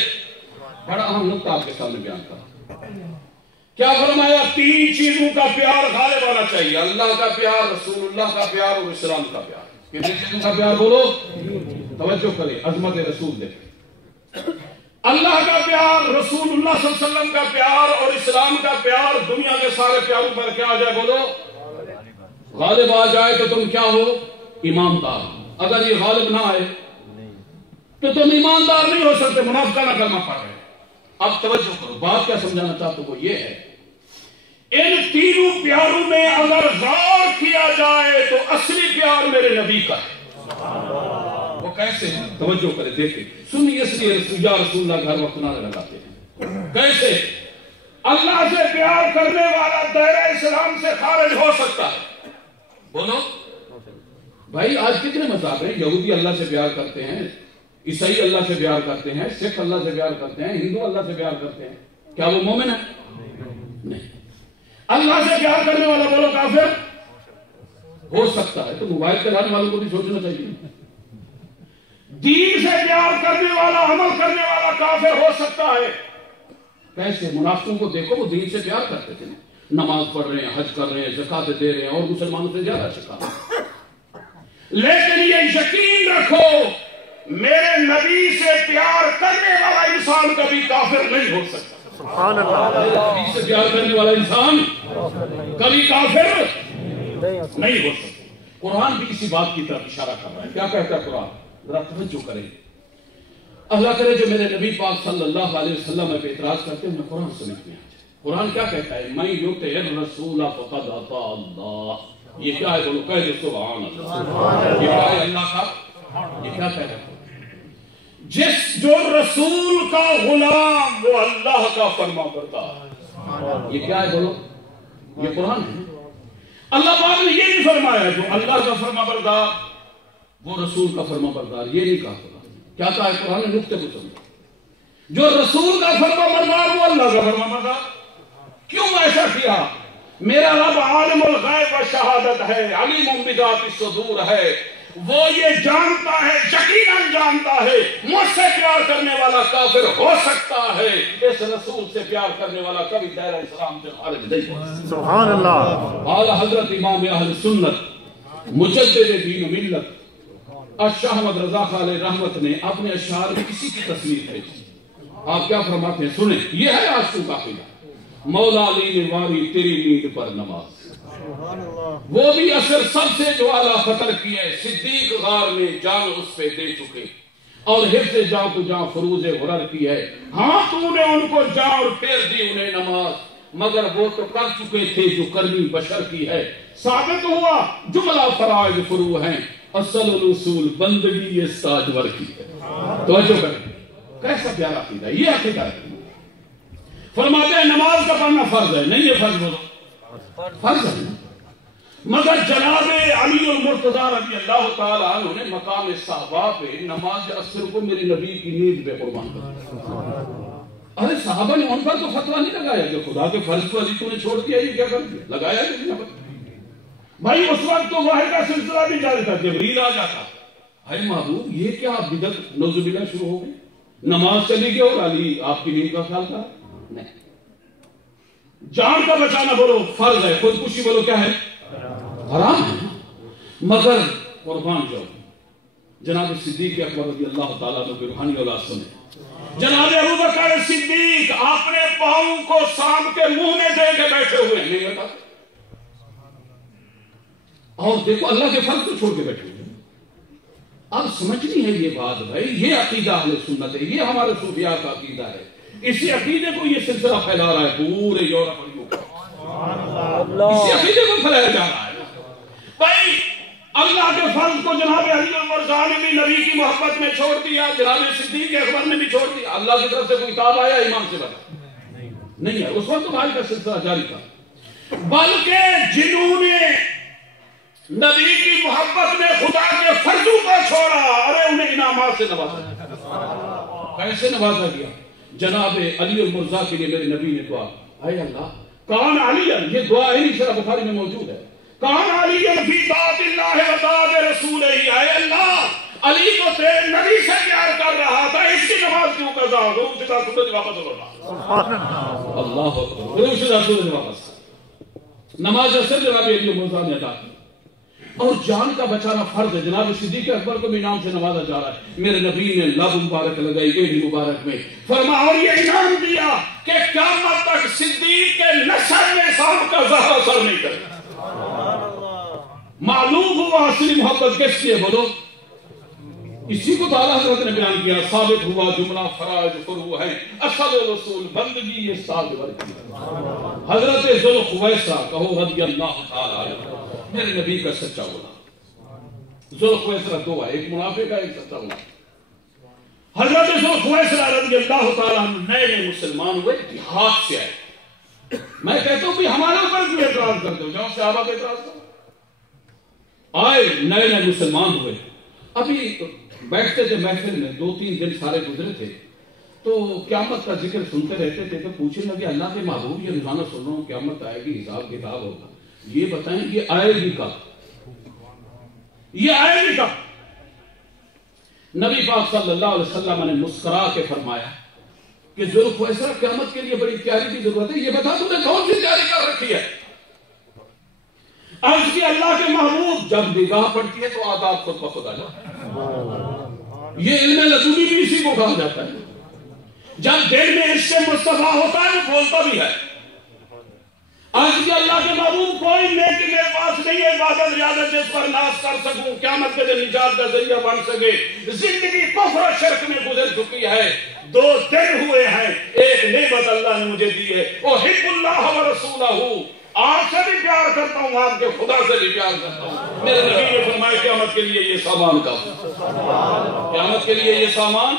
بڑا اہم نقطہ آپ کے سامنے بیان کرا. کیا فرمایا؟ 3 چیزوں کا پیار غالب آنا چاہیے، اللہ کا پیار، رسول اللہ کا پیار اور اسلام کا پیار. کتنی چیزوں کا پیار بولو؟ توجہ کریں، عظمت رسول دیکھیں. اللہ کا پیار، رسول اللہ صلی اللہ علیہ وسلم کا پیار اور اسلام کا پیار. دنیا کے سارے پیاروں پر کیا آ جائے بولو؟ غالب آ جائے تو تم کیا ہو؟ ایماندار. اگر یہ غالب نہ آئے تو تم ایماندار نہیں ہو سکتے، منافقانہ کلمہ پڑھ رہے. اب توجہ کرو، بات کیا سمجھانا چاہتا ہوں وہ یہ ہے، ان 3 پیاروں میں اگر غور کیا جائے تو اصلی پیار میرے نبی کا ہے. وہ کیسے ہیں؟ توجہ کرے دیکھیں. سنیے اس لیے یا رسول اللہ گھر وقت نعرے لگاتے ہیں. کیسے؟ اللہ سے پیار کرنے والا دائرہ اسلام سے خارج ہو سکتا ہے. بولو بھائی، آج کتنے مذہب ہیں؟ یہودی اللہ سے پیار کرتے ہیں، عیسائی اللہ سے پیار کرتے ہیں، سکھ اللہ سے پیار کرتے ہیں، ہندو اللہ سے پیار کرتے ہیں. کیا وہ مومن ہے؟ نہیں. اللہ سے پیار کرنے والا بولو کافر ہو سکتا ہے. تو موبائل چلانے والوں کو بھی سوچنا چاہیے. دین سے پیار کرنے والا، عمل کرنے والا کافر ہو سکتا ہے. کیسے؟ منافقوں کو دیکھو، وہ دین سے پیار کرتے تھے، نماز پڑھ رہے ہیں، حج کر رہے ہیں، زکات دے رہے ہیں اور مسلمانوں سے زیادہ شکار. لیکن یہ یقین رکھو میرے نبی سے پیار کرنے والا انسان کبھی کافر نہیں ہو سکتا. سبحان اللہ. نبی سے پیار کرنے والا انسان کبھی کافر نہیں ہو سکتا. قرآن بھی اسی بات کی طرف اشارہ کر رہا ہے. کیا کہتا ہے قرآن؟ ذرا توجہ کریں. اللہ کرے جو میرے نبی پاک صلی اللہ علیہ وسلم پہ اعتراض کرتے ہیں انہیں قرآن سمجھ میں آ جائے. قرآن کیا کہتا ہے؟ من یطع الرسول فقد اطاع اللہ. یہ کیا ہے؟ بولو کہہ دو سبحان اللہ. یہ کیا ہے اللہ کا؟ یہ کیا کہہ رہا ہے؟ جو رسول کا غلام وہ اللہ کا فرما بردار. یہ کیا ہے؟ بولو. یہ قرآن ہے. اللہ پاک نے یہ نہیں فرمایا جو اللہ کا فرما بردار وہ رسول کا فرما بردار. یہ نہیں کہا قرآن. کیا کہا ہے قرآن نے؟ نقطے کو سمجھا. جو رسول کا فرما بردار وہ اللہ کا فرما بردار. کیوں ایسا کیا؟ میرا رب عالم الغیب و شہادت ہے، علیم بذات الصدور ہے. وہ یہ جانتا ہے، یقیناً جانتا ہے مجھ سے پیار کرنے والا کافر ہو سکتا ہے، اس رسول سے پیار کرنے والا کبھی دائرہ اسلام سے خارج نہیں ہو سکتا. سبحان اللہ. اعلیٰ حضرت امام اہل سنت مجدد دین و ملت شاہ احمد رضا خان علیہ رحمت نے اپنے اشعار میں کسی کی تصویر بھیجی. آپ کیا فرماتے ہیں سنیں. یہ ہے عاشقوں کا عقیدہ. مولا علی نے واری تیری نیند پر نماز، وہ بھی اثر سب سے جو اعلیٰ خطر کی ہے. صدیق غار میں جان اس پہ دے چکے اور حفظ جاں تو جاں فروز غرر کی ہے. ہاں تو نے ان کو جاں اور پھیر دی انہیں نماز، مگر وہ تو کر چکے تھے جو کرنی بشر کی ہے. ثابت ہوا جملہ فرائض فرو ہیں، اصل الاصول بندگی یہ ساجور کی ہے. توجہ کریں کیسا پیارا عقیدہ ہے. یہ عقیدہ ہے. فرماتے ہیں نماز کا پڑھنا فرض ہے. نہیں یہ فرض بولو فرض ہے، مگر جناب علی المرتضیٰ رضی اللہ تعالیٰ عنہ نے مقام صحابہ پہ نماز اثر کو میری نبی کی نیند پہ قربان کر. ارے صحابہ نے ان پر تو فتویٰ نہیں لگایا کہ خدا کے فرض کو علی تو نے چھوڑ دیا. یہ کیا کر دیا؟ لگایا کہ بھائی اس وقت تو وحی کا سلسلہ بھی جاری تھا. جبریل آ جاتا، اے محبوب یہ کیا بدعت نعوذ باللہ شروع ہو گئی. نماز چلی گئی اور علی آپ کی نیند کا خیال تھا. نہیں. جان کا بچانا بولو فرض ہے، خودکشی بولو کیا ہے؟ حرام ہے. مگر قربان جاؤ جناب صدیق اکبر رضی اللہ تعالیٰ عنہ کی روحانی اولاد سنے. جناب ابوبکر صدیق اپنے پاؤں کو سانپ کے منہ میں دے کے بیٹھے ہوئے نہیں بیٹھا. اور دیکھو اللہ کے فرض کو چھوڑ کے بیٹھے ہوئے. اب سمجھنی ہے یہ بات بھائی. یہ عقیدہ اہل سنت ہے، یہ ہمارے صوفیاء کا عقیدہ ہے. اسی عقیدے کو یہ سلسلہ پھیلا رہا ہے پورے یورپ اور اسی عقیدے کو پھیلایا جا رہا ہے. بھائی اللہ کے فرض کو جناب علی المرضی نے بھی نبی کی محبت میں چھوڑ دیا، جناب صدیق اکبر نے بھی چھوڑ دیا. اللہ کی طرف سے کوئی کتاب آیا ایمان سے بتا نہیں ہے. اس وقت تو بھائی کا سلسلہ جاری تھا. بلکہ جنہوں نے نبی کی محبت میں خدا کے فرضوں کو چھوڑا، ارے انہیں انعامات سے نوازا. کیسے نوازا گیا؟ جناب علی المرضی کے لیے میرے نبی نے دعا، اے اللہ کان علی، یہ دعا ہے نہیں شرح بخاری میں موجود ہے، کان علی فی طاعت اللہ و طاعت رسولہ، اے اللہ علی کو تیرے نبی سے پیار کر رہا تھا، اس کی نماز کیوں قضا ہو گئی؟ سیدھا سورج واپس ہو رہا. اللہ اکبر. سیدھا سورج واپس. نماز اثر جناب علی المرضی نے ادا کی. اور جان کا بچانا فرض ہے. جناب صدیق اکبر کو بھی انعام سے نوازا جا رہا ہے. میرے نبی نے لب مبارک لگائی ایڑی مبارک میں، فرمایا اور یہ انعام دیا کہ قیامت تک صدیق کے نسل میں سانپ کا زہر اثر نہیں کرے. معلوم ہوا اصلی محبت کس کی ہے بولو؟ اسی کو تعالیٰ حضرت نے بیان کیا. ثابت ہوا جملہ فرائض فرو ہے، اصل رسول بندگی یہ ساجور کی. حضرت ذوالخویسرہ کہو رضی اللہ تعالیٰ عنہ میرے نبی کا سچا غلام. ذوالخویسرہ دو ہے، ایک منافق ہے ایک سچا غلام. حضرت ذوالخویسرہ رضی اللہ تعالیٰ عنہ نئے مسلمان ہوئے، جہاد سے آئے. میں کہتا ہوں کہ ہمارے اوپر کیوں اعتراض کرتے ہو؟ جاؤ صحابہ پہ اعتراض کرو. آئے نئے نئے مسلمان ہوئے، ابھی بیٹھتے تھے محفل میں، 2-3 دن سارے گزرے تھے، تو قیامت کا ذکر سنتے رہتے تھے. تو پوچھنے لگے اللہ کے محبوب یہ روزانہ سن رہا ہوں قیامت آئے گی، حساب کتاب ہوگا، یہ بتائیں یہ آئے گی کب؟ یہ آئے گی کب؟ نبی پاک صلی اللہ علیہ وسلم نے مسکرا کے فرمایا کہ ذوالخویسرہ قیامت کے لیے بڑی تیاری کی ضرورت ہے. یہ بتا تو نے کون سی تیاری کر رکھی ہے؟ عرض کی اللہ کے محبوب جب نگاہ پڑتی ہے تو آداب خود بخود آ جاتا ہے. یہ علم لدنی بھی اسی کو کہا جاتا ہے. جب دل میں عشق مصطفیٰ ہوتا ہے وہ بولتا بھی ہے. آج کی اللہ کے محبوب کوئی نیکی میرے پاس نہیں ہے عبادت ریاضت جس پر ناز کر سکوں قیامت کے دن نجات کا ذریعہ بن سکے. زندگی کفر و شرک میں گزر چکی ہے. 2 دن ہوئے ہیں ایک نعمت اللہ نے مجھے دی ہے احب اللہ و رسولہ. آپ سے بھی پیار کرتا ہوں آپ کے خدا سے بھی پیار کرتا ہوں. میرے نبی نے فرمایا قیامت کے لیے یہ سامان کافی ہے. قیامت کے لیے یہ سامان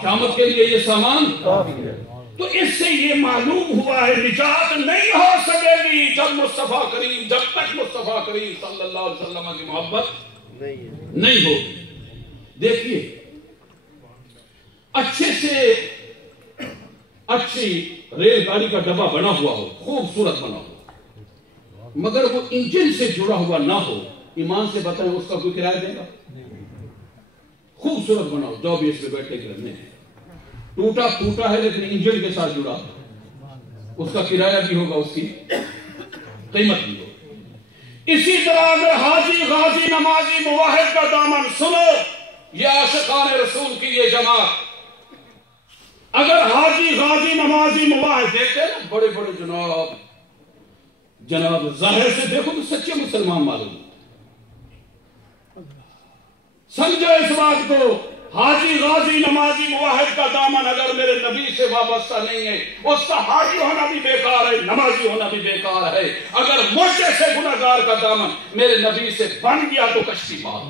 قیامت کے لیے یہ سامان کافی ہے. تو اس سے یہ معلوم ہوا ہے نجات نہیں ہو سکے گی جب مصطفیٰ کریم جب تک مصطفیٰ کریم صلی اللہ علیہ وسلم کی محبت نہیں ہوگی. دیکھیے اچھے سے اچھی ریل گاڑی کا ڈبہ بنا ہوا ہو خوبصورت بنا ہو مگر وہ انجن سے جڑا ہوا نہ ہو ایمان سے بتائیں اس کا کوئی کرایہ دے گا؟ خوبصورت بنا ہو جو بھی اس میں بیٹھے کے رہنے ہیں ٹوٹا پھوٹا ہے لیکن انجن کے ساتھ جڑا اس کا کرایہ بھی ہوگا اس کی قیمت بھی ہوگی. اسی طرح اگر حاجی غازی نمازی مواحد کا دامن سنو یہ عاشقان رسول کی یہ جماعت اگر حاجی غازی نمازی مواحد دیکھتے ہیں نا بڑے بڑے جناب ظاہر سے دیکھو تو سچے مسلمان معلوم سمجھو اس بات کو. حاجی غازی نمازی مواحد کا دامن اگر میرے نبی سے وابستہ نہیں ہے اس کا حاجی ہونا بھی بیکار ہے نمازی ہونا بھی بیکار ہے. اگر مجھ سے گناہگار کا دامن میرے نبی سے بن گیا تو کشتی پار.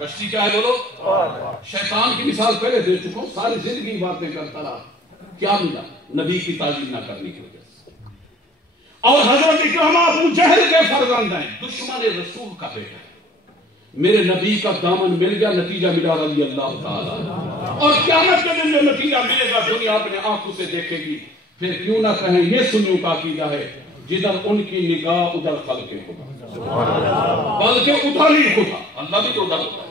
کشتی کیا ہے بولو؟ شیطان کی مثال پہلے دے چکا ہوں. ساری زندگی باتیں کرتا رہا کیا ملا نبی کی تعظیم نہ کرنے کی وجہ سے. اور حضرت اکرامہ ابو جہل کے فرزند ہیں دشمن رسول کا بیٹا ہے. میرے نبی کا دامن مل گیا نتیجہ ملا رضی اللہ تعالیٰ. اور قیامت کے دن جو نتیجہ ملے گا دنیا اپنے آنکھوں سے دیکھے گی. پھر کیوں نہ کہیں یہ سنیوں کا عقیدہ ہے جدھر ان کی نگاہ ادھر خلق خدا بلکہ ادھر ہی خدا اللہ بھی تو ادھر ہوتا ہے.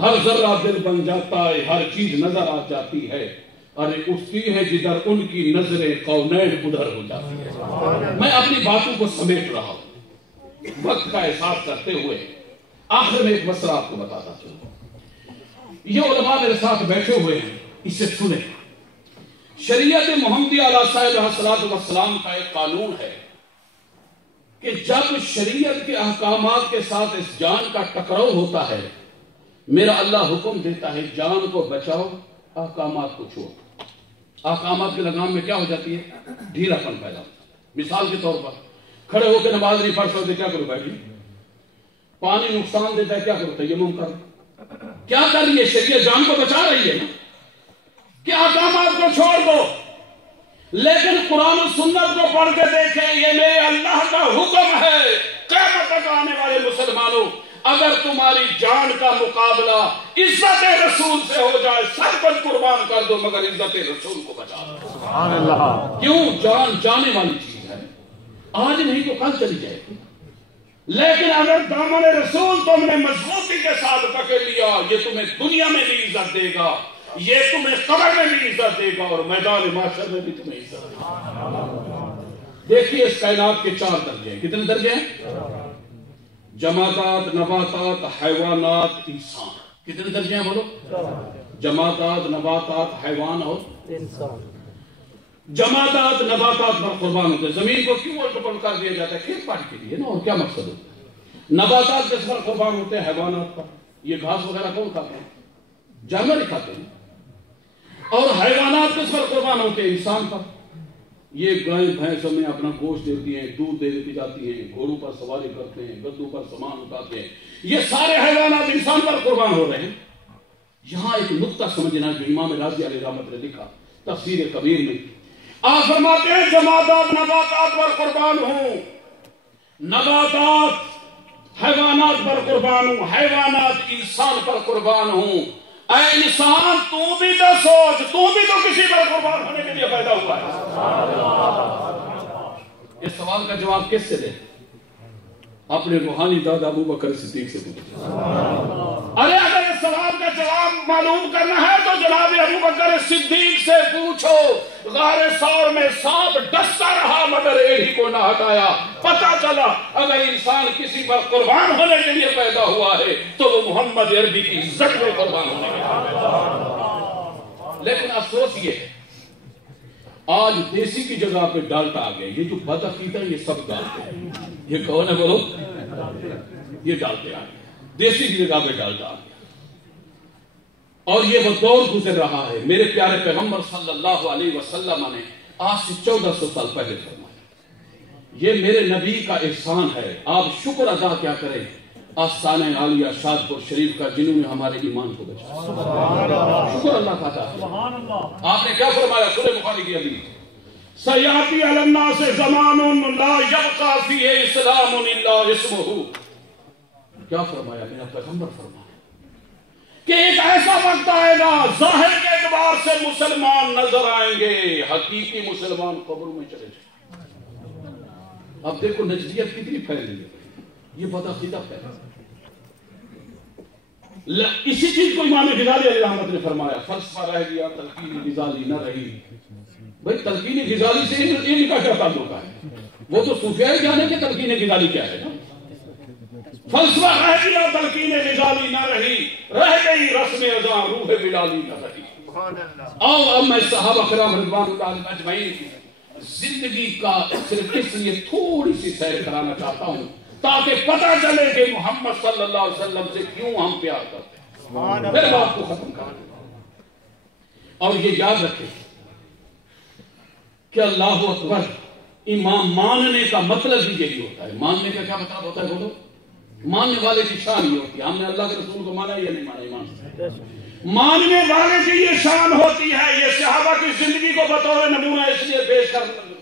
ہر ذرہ دل بن جاتا ہے ہر چیز نظر آ جاتی ہے. ارے اٹھتی ہے جدھر ان کی نظریں کونین ادھر ہو جاتی ہے. میں اپنی باتوں کو سمیٹ رہا ہوں وقت کا احساس کرتے ہوئے. آخر میں ایک مسئلہ آپ کو بتاتا چلوں. یہ علماء میرے ساتھ بیٹھے ہوئے ہیں اسے سنیں. شریعت محمدی علیہ الصلوۃ والسلام کا ایک قانون ہے کہ جب شریعت کے احکامات کے ساتھ اس جان کا ٹکراؤ ہوتا ہے میرا اللہ حکم دیتا ہے جان کو بچاؤ احکامات کو چھوڑ. احکامات کے لگام میں کیا ہو جاتی ہے ڈھیلا پن پیدا ہوتا ہے. مثال کے طور پر کھڑے ہو کے نماز نہیں پڑھ سکتے کیا کرو بیٹھی. پانی نقصان دیتا ہے کیا کرو تیمم کرو. کیا کر رہی ہے شریعت جان کو بچا رہی ہے نا کہ احکامات کو چھوڑ دو. لیکن قرآن و سنت کو پڑھ کے دیکھیں یہ میرے اللہ کا حکم ہے. قیامت تک آنے والے مسلمانوں اگر تمہاری جان کا مقابلہ عزت رسول سے ہو جائے سب کچھ قربان کر دو مگر عزت رسول کو بچا دو. سبحان اللہ. کیوں جان جانے والی چیز ہے آج نہیں تو کل چلی جائے گی. لیکن اگر دامن رسول تم نے مضبوطی کے ساتھ پکڑ لیا یہ تمہیں دنیا میں بھی عزت دے گا یہ تمہیں قبر میں بھی عزت دے گا اور میدان محشر میں بھی تمہیں عزت دے گا. دیکھیے اس کائنات کے 4 درجے ہیں. کتنے درجے ہیں؟ جمادات نباتات حیوانات انسان. کتنے درجے ہیں بولو؟ جمادات نباتات حیوان اور انسان. جمادات نباتات پر قربان ہوتے ہیں. زمین کو کیوں الٹ پلٹ کر دیا جاتا ہے؟ کھیت پاٹ کے لیے نا اور کیا مقصد ہوتا ہے. نباتات کس پر قربان ہوتے ہیں؟ حیوانات پر. یہ گھاس وغیرہ کون کھاتے ہیں؟ جانور ہی کھاتے ہیں. اور حیوانات کس پر قربان ہوتے ہیں؟ انسان پر. یہ گائے بھینس ہمیں اپنا گوشت دیتی ہیں دودھ دیتی جاتی ہیں گھوڑوں پر سواری کرتے ہیں گدوں پر سامان اٹھاتے ہیں. یہ سارے حیوانات انسان پر قربان ہو رہے ہیں. یہاں ایک نقطہ سمجھنا جو امام راضی علیہ رحمت نے لکھا تفسیر کبیر میں. آپ فرماتے ہیں جمادات نباتات پر قربان ہوں نباتات حیوانات پر قربان ہوں حیوانات انسان پر قربان ہوں. اے انسان تو بھی تو سوچ تو بھی تو کسی پر قربان ہونے کے لیے پیدا ہوا ہے. اس سوال کا جواب کس سے دے؟ اپنے روحانی دادا ابو بکر صدیق سے پوچھیں. ارے اگر اس سوال کا جواب معلوم کرنا ہے تو جناب ابو بکر صدیق سے پوچھو. غار ثور میں سانپ ڈستا رہا مگر ایڑی کو نہ ہٹایا. پتہ چلا اگر انسان کسی پر قربان ہونے کے لیے پیدا ہوا ہے تو وہ محمد عربی کی عزت میں قربان ہونے کے لیے. لیکن افسوس یہ ہے آج دیسی کی جگہ پہ ڈالٹا آ گئے. یہ جو بدعقیدہ یہ سب ڈالتے ہیں. یہ کون ہے بولو؟ یہ ڈالتے آ گئے. دیسی کی جگہ پہ ڈالٹا آ گیا اور یہ وہ دور گزر رہا ہے. میرے پیارے پیغمبر صلی اللہ علیہ وسلم نے آج سے 1400 سال پہلے فرمایا یہ میرے نبی کا احسان ہے. آپ شکر ادا کیا کریں آستانہ عالیہ شادپور شریف کا جنہوں نے ہمارے ایمان کو بچایا. شکر اللہ کا تھا. آپ نے کیا فرمایا سورہ بخاری کی حدیث سیاتی علی الناس زمان لا یبقى فیہ اسلام الا اسمہ. کیا فرمایا میرا پیغمبر فرمایا کہ ایک ایسا وقت آئے گا ظاہر کے اعتبار سے مسلمان نظر آئیں گے حقیقی مسلمان قبروں میں چلے جائیں. اب دیکھو نجدیت کتنی پھیل گئی ہے. یہ بدعقیدہ پھیل. اسی چیز کو امام غزالی علیہ رحمت نے فرمایا فلسفہ رہ گیا تلقین غزالی نہ رہی. بھائی تلقین غزالی سے ان کا کیا تعلق ہے؟ وہ تو صوفیاء جانے کہ تلقین غزالی کیا ہے نا. فلسفہ رہ گیا تلقین غزالی نہ رہی رہ گئی رسم اذاں روح بلالی نہ رہی. اب میں صحابہ کرام رضوان اللہ علیہم اجمعین کی زندگی کا صرف اس لیے تھوڑی سی سیر کرانا چاہتا ہوں تاکہ پتہ چلے کہ محمد صلی اللہ علیہ وسلم سے کیوں ہم پیار کرتے ہیں. پھر بات کو ختم کریں اور یہ یاد رکھیں کہ اللہ اکبر امام ماننے کا مطلب ہی یہی ہوتا ہے. ماننے کا کیا مطلب ہوتا ہے بولو؟ ماننے والے کی شان یہ ہوتی ہے. ہم نے اللہ کے رسول کو مانا یا نہیں مانا؟ ایمان ماننے والے کی یہ شان ہوتی ہے. یہ صحابہ کی زندگی کو بطور نمونہ اس لیے پیش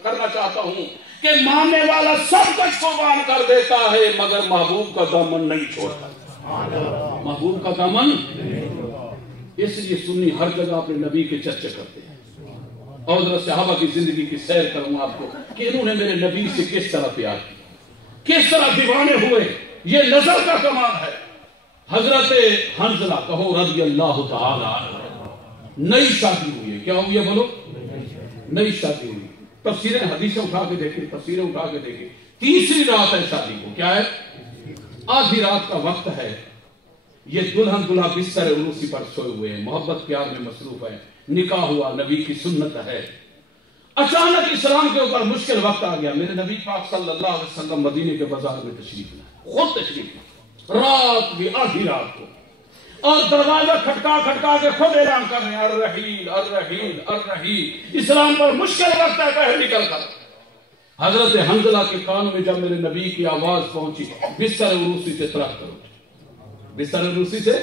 کرنا چاہتا ہوں کہ ماننے والا سب کچھ قربان کر دیتا ہے مگر محبوب کا دامن نہیں چھوڑتا. محبوب کا دامن. اس لیے سنی ہر جگہ اپنے نبی کے چرچے کرتے ہیں. اور ذرا صحابہ کی زندگی کی سیر کروں آپ کو کہ انہوں نے میرے نبی سے کس طرح پیار کیا, کس طرح دیوانے ہوئے. یہ نظر کا کمال ہے. حضرت حنظلہ کہو رضی اللہ تعالی عنہ نئی شادی ہوئی ہے. کیا ہوئی ہے بولو؟ نئی شادی ہوئی. تفسیریں حدیثیں اٹھا کے دیکھیں, تفسیریں اٹھا کے دیکھیں. تیسری رات ہے شادی کو. کیا ہے؟ آدھی رات کا وقت ہے. یہ دلہن دلہا بستر عروسی پر سوئے ہوئے ہیں, محبت پیار میں مصروف ہے. نکاح ہوا, نبی کی سنت ہے. اچانک اسلام کے اوپر مشکل وقت آ گیا. میرے نبی پاک صلی اللہ علیہ وسلم مدینے کے بازار میں تشریف لائے, خود تشریف لائے رات بھی آدھی رات کو, اور دروازہ کھٹکا کھٹکا کے خود اعلان کر رہے ہیں الرحیل الرحیل الرحیل. اسلام پر مشکل وقت ہے, پہلے نکل کر. حضرت حنظلہ کے کان میں جب میرے نبی کی آواز پہنچی بستر عروسی سے طرف کرو. بستر عروسی سے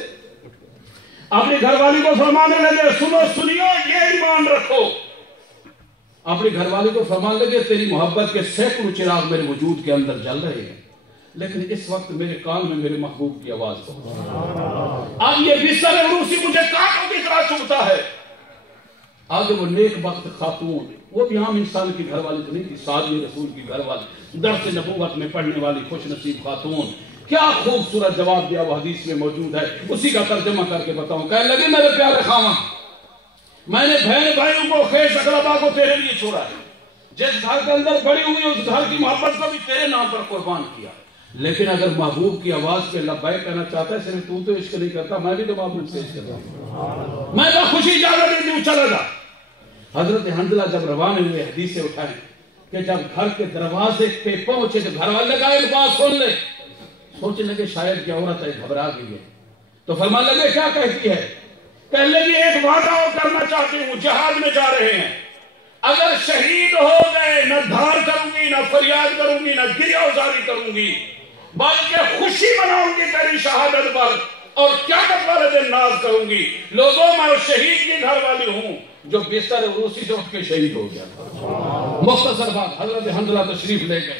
اپنی گھر والی کو فرمانے لگے سنو سنیو یہ ایمان رکھو. اپنی گھر والی کو فرمانے لگے تیری محبت کے سینکڑوں چراغ میرے وجود کے اندر جل رہے ہیں, لیکن اس وقت میرے کان میں میرے محبوب کی آواز پہنچی. اب یہ بستر عروسی مجھے کانٹوں کی طرح چبھتا ہے. آگے وہ نیک بخت خاتون, وہ بھی عام انسان کی گھر والی تو نہیں تھی, سادی رسول کی گھر والی, درس نبوت میں پڑھنے والی خوش نصیب خاتون. کیا خوبصورت جواب دیا وہ حدیث میں موجود ہے, اسی کا ترجمہ کر کے بتاؤں. کہنے لگے میرے پیارے خاوند, میں نے بہن بھائیوں کو خیش اقربا کو تیرے لیے چھوڑا ہے. جس گھر کے اندر بڑی ہوئی اس گھر کی محبت کو بھی تیرے نام پر قربان کیا. لیکن اگر محبوب کی آواز پہ لبیک کہنا چاہتا ہے, صرف تو عشق نہیں کرتا, میں بھی تو محبوب سے عشق کرتا ہوں. میں تو خوشی اجازت دیتی ہوں, چلا جا. حضرت حنظلہ جب روانے ہوئے حدیثیں اٹھائیں کہ جب گھر کے دروازے پہ پہنچے تو گھر والے کہا ایک بات سن لے. سوچنے لگے شاید کیا عورت ہے, گھبرا گئی ہے. تو فرمانے لگے کیا کہتی ہے؟ پہلے بھی ایک وعدہ اور کرنا چاہتی ہوں, جہاد میں جا رہے ہیں, اگر شہید ہو گئے نہ دھار کروں گی, نہ فریاد کروں گی, نہ گریہ ازاری کروں گی, بلکہ خوشی مناؤں گی تیری شہادت پر, اور قیامت والے دن ناز کروں گی. لوگوں میں اس شہید کی گھر والی ہوں جو بستر عروسی سے اٹھ کے شہید ہو گیا تھا. مختصر بات, حضرت حنظلہ تشریف لے گئے.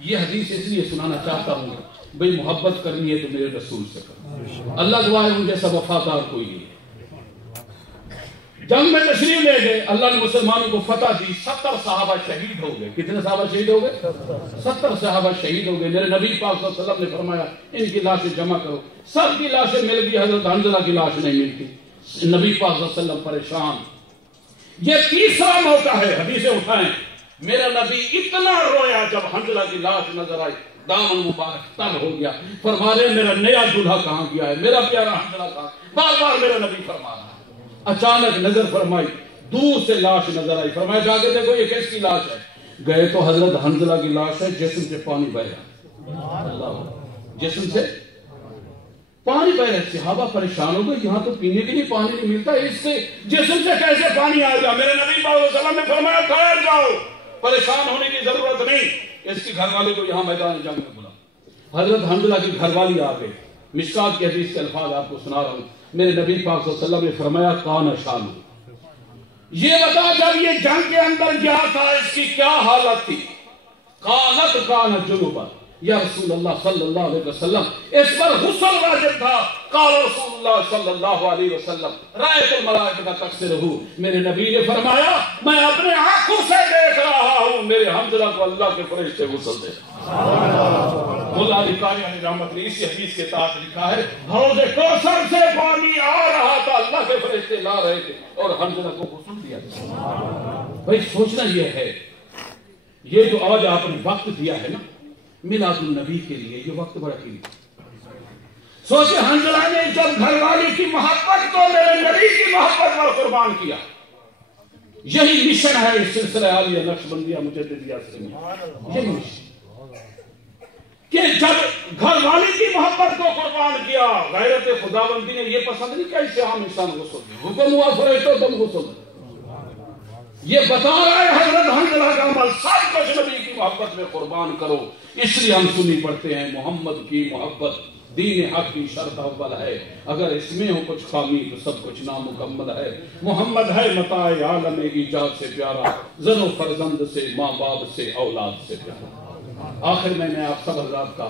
یہ حدیث اس لیے سنانا چاہتا ہوں بھئی محبت کرنی ہے تو میرے رسول سے کرو. اللہ دعا ہے ان جیسا وفادار کوئی نہیں. جنگ میں تشریف لے گئے, اللہ نے مسلمانوں کو فتح دی. 70 صحابہ شہید ہو گئے. کتنے صحابہ شہید ہو گئے؟ 70 صحابہ شہید ہو گئے. میرے نبی پاک صلی اللہ علیہ وسلم نے فرمایا ان کی لاشیں جمع کرو. سب کی لاشیں مل گئی, حضرت حنظلہ کی لاش نہیں ملتی. نبی پاک صلی اللہ علیہ وسلم پریشان. یہ تیسرا موقع ہے، حدیثیں اٹھائیں، میرا نبی اتنا رویا جب حنظلہ کی لاش نظر آئی، دامن مبارک تر ہو گیا، فرما رہے میرا نیا دولہا کہاں گیا ہے، میرا پیارا حنظلہ کہاں، بار بار میرا نبی فرما رہا ہے۔ اچانک نظر فرمائی، دور سے لاش نظر آئی، فرمایا جا کے دیکھو یہ کس کی لاش ہے؟ گئے تو حضرت حنظلہ کی لاش ہے، جسم سے پانی بہ رہا، جسم سے پانی بہ رہے۔ صحابہ پریشان ہو گئے، یہاں تو پینے کے لیے پانی نہیں ملتا، اس سے جسم سے کیسے پانی آ گیا؟ میرے نبی صلی اللہ علیہ وسلم نے فرمایا ٹھہر جاؤ، پریشان ہونے کی ضرورت نہیں، اس کی گھر والے کو یہاں میدان جنگ میں بلا۔ حضرت حنظلہ کی گھر والی آ گئی، مشکات کی حدیث کے الفاظ آپ کو سنا رہا ہوں۔ میرے نبی پاک صلی اللہ علیہ وسلم نے فرمایا کان شان، یہ بتا جب یہ جنگ کے اندر گیا تھا اس کی کیا حالت تھی؟ قالت کان جنوبا، یا رسول اللہ صلی اللہ علیہ وسلم اس پر غسل واجب تھا۔ قال رسول اللہ صلی اللہ علیہ وسلم رأیت الملائکۃ تغسلہ، میرے نبی نے فرمایا میں اپنے آنکھوں سے دیکھ رہا ہوں میرے حنظلہ کو اللہ کے فرشتے غسل دے۔ مولا علی قاری علیہ رحمت نے اسی حدیث کے تحت لکھا ہے حوض کوثر سے پانی آ رہا تھا، اللہ کے فرشتے لا رہے تھے اور حنظلہ کو غسل دیا تھا۔ بھائی سوچنا یہ ہے، یہ جو آج آپ نے وقت دیا ہے نا میلاد النبی کے لیے، یہ وقت بڑا قیمتی۔ سوچے حنظلہ نے جب گھر والی کی محبت کو میرے نبی کی محبت پر قربان کیا، یہی مشن ہے اس سلسلہ عالیہ نقشبندیہ مجددیہ سے، یہی مشن کہ جب گھر والی کی محبت کو قربان کیا، غیرت خداوندی نے یہ پسند نہیں کہ اسے عام انسان غسل دے، حکم ہوا فرشتوں تم غسل دے۔ یہ بتا رہا ہے حضرت حنظلہ کا عمل سب کچھ نبی کی محبت میں قربان کرو۔ اس لیے ہم سنی پڑھتے ہیں محمد کی محبت دین حق کی شرط اول ہے، اگر اس میں ہو کچھ خامی تو سب کچھ نامکمل ہے۔ محمد ہے متاع عالم ایجاد سے پیارا، زن و فرزند سے، ماں باپ سے، اولاد سے پیارا۔ آخر میں آپ سب حضرات کا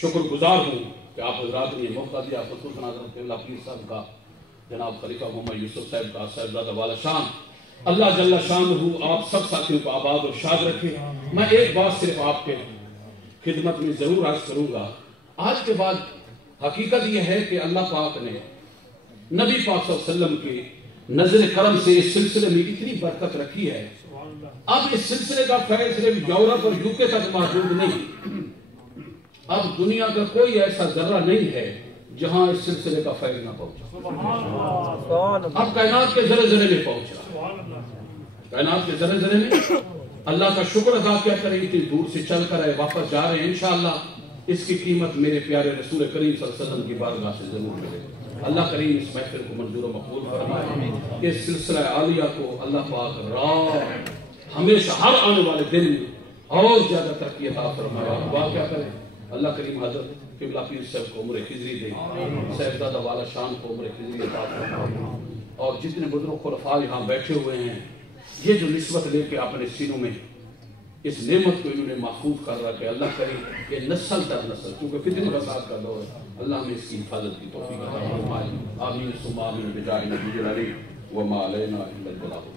شکر گزار ہوں کہ آپ حضرات نے یہ موقع دیا، خصوصاً حضرت قبلہ پیر صاحب کا، جناب خلیفہ محمد یوسف صاحب کا، صاحبزادہ والا شان، اللہ جل شانہ آپ سب ساتھیوں کو آباد اور شاد رکھے۔ میں ایک بات صرف آپ کے خدمت میں ضرور عرض کروں گا، آج کے بعد حقیقت یہ ہے کہ اللہ پاک نے نبی پاک صلی اللہ علیہ وسلم کی نظر کرم سے اس سلسلے میں اتنی برکت رکھی ہے، اب اس سلسلے کا فیض صرف یورپ اور یوکے تک محدود نہیں، اب دنیا کا کوئی ایسا ذرہ نہیں ہے جہاں اس سلسلے کا فیض نہ پہنچا۔ اب کائنات کے ذرے ذرے میں پہنچا، کائنات کے ذرے ذرے میں۔ اللہ کا شکر ادا کیا کریں، اتنی دور سے چل کر آئے، واپس جا رہے ہیں انشاءاللہ، اس کی قیمت میرے پیارے رسول کریم صلی اللہ علیہ وسلم کی بارگاہ سے ضرور ملے۔ اللہ کریم اس محفل کو منظور و مقبول فرمائے، کہ اس سلسلہ عالیہ کو اللہ پاک راہ ہمیشہ ہر آنے والے دن میں اور زیادہ ترقی عطا فرمائے۔ دعا کیا کریں، اللہ کریم حضرت قبلہ پیر صاحب کو عمر خضری دے، صاحبزادہ والا شان کو عمر خضری عطا فرمائے، اور جتنے بزرگ خلفاء یہاں بیٹھے ہوئے ہیں یہ جو نسبت لے کے اپنے سینوں میں اس نعمت کو انہوں نے محفوظ کر رکھا ہے، اللہ کرے کہ نسل در نسل، کیونکہ فتنہ فساد کا دور ہے، اللہ ہمیں اس کی حفاظت کی توفیق عطا فرمائے۔ آمین ثم آمین بجاہ نبی العلی وما علینا الا البلاغ۔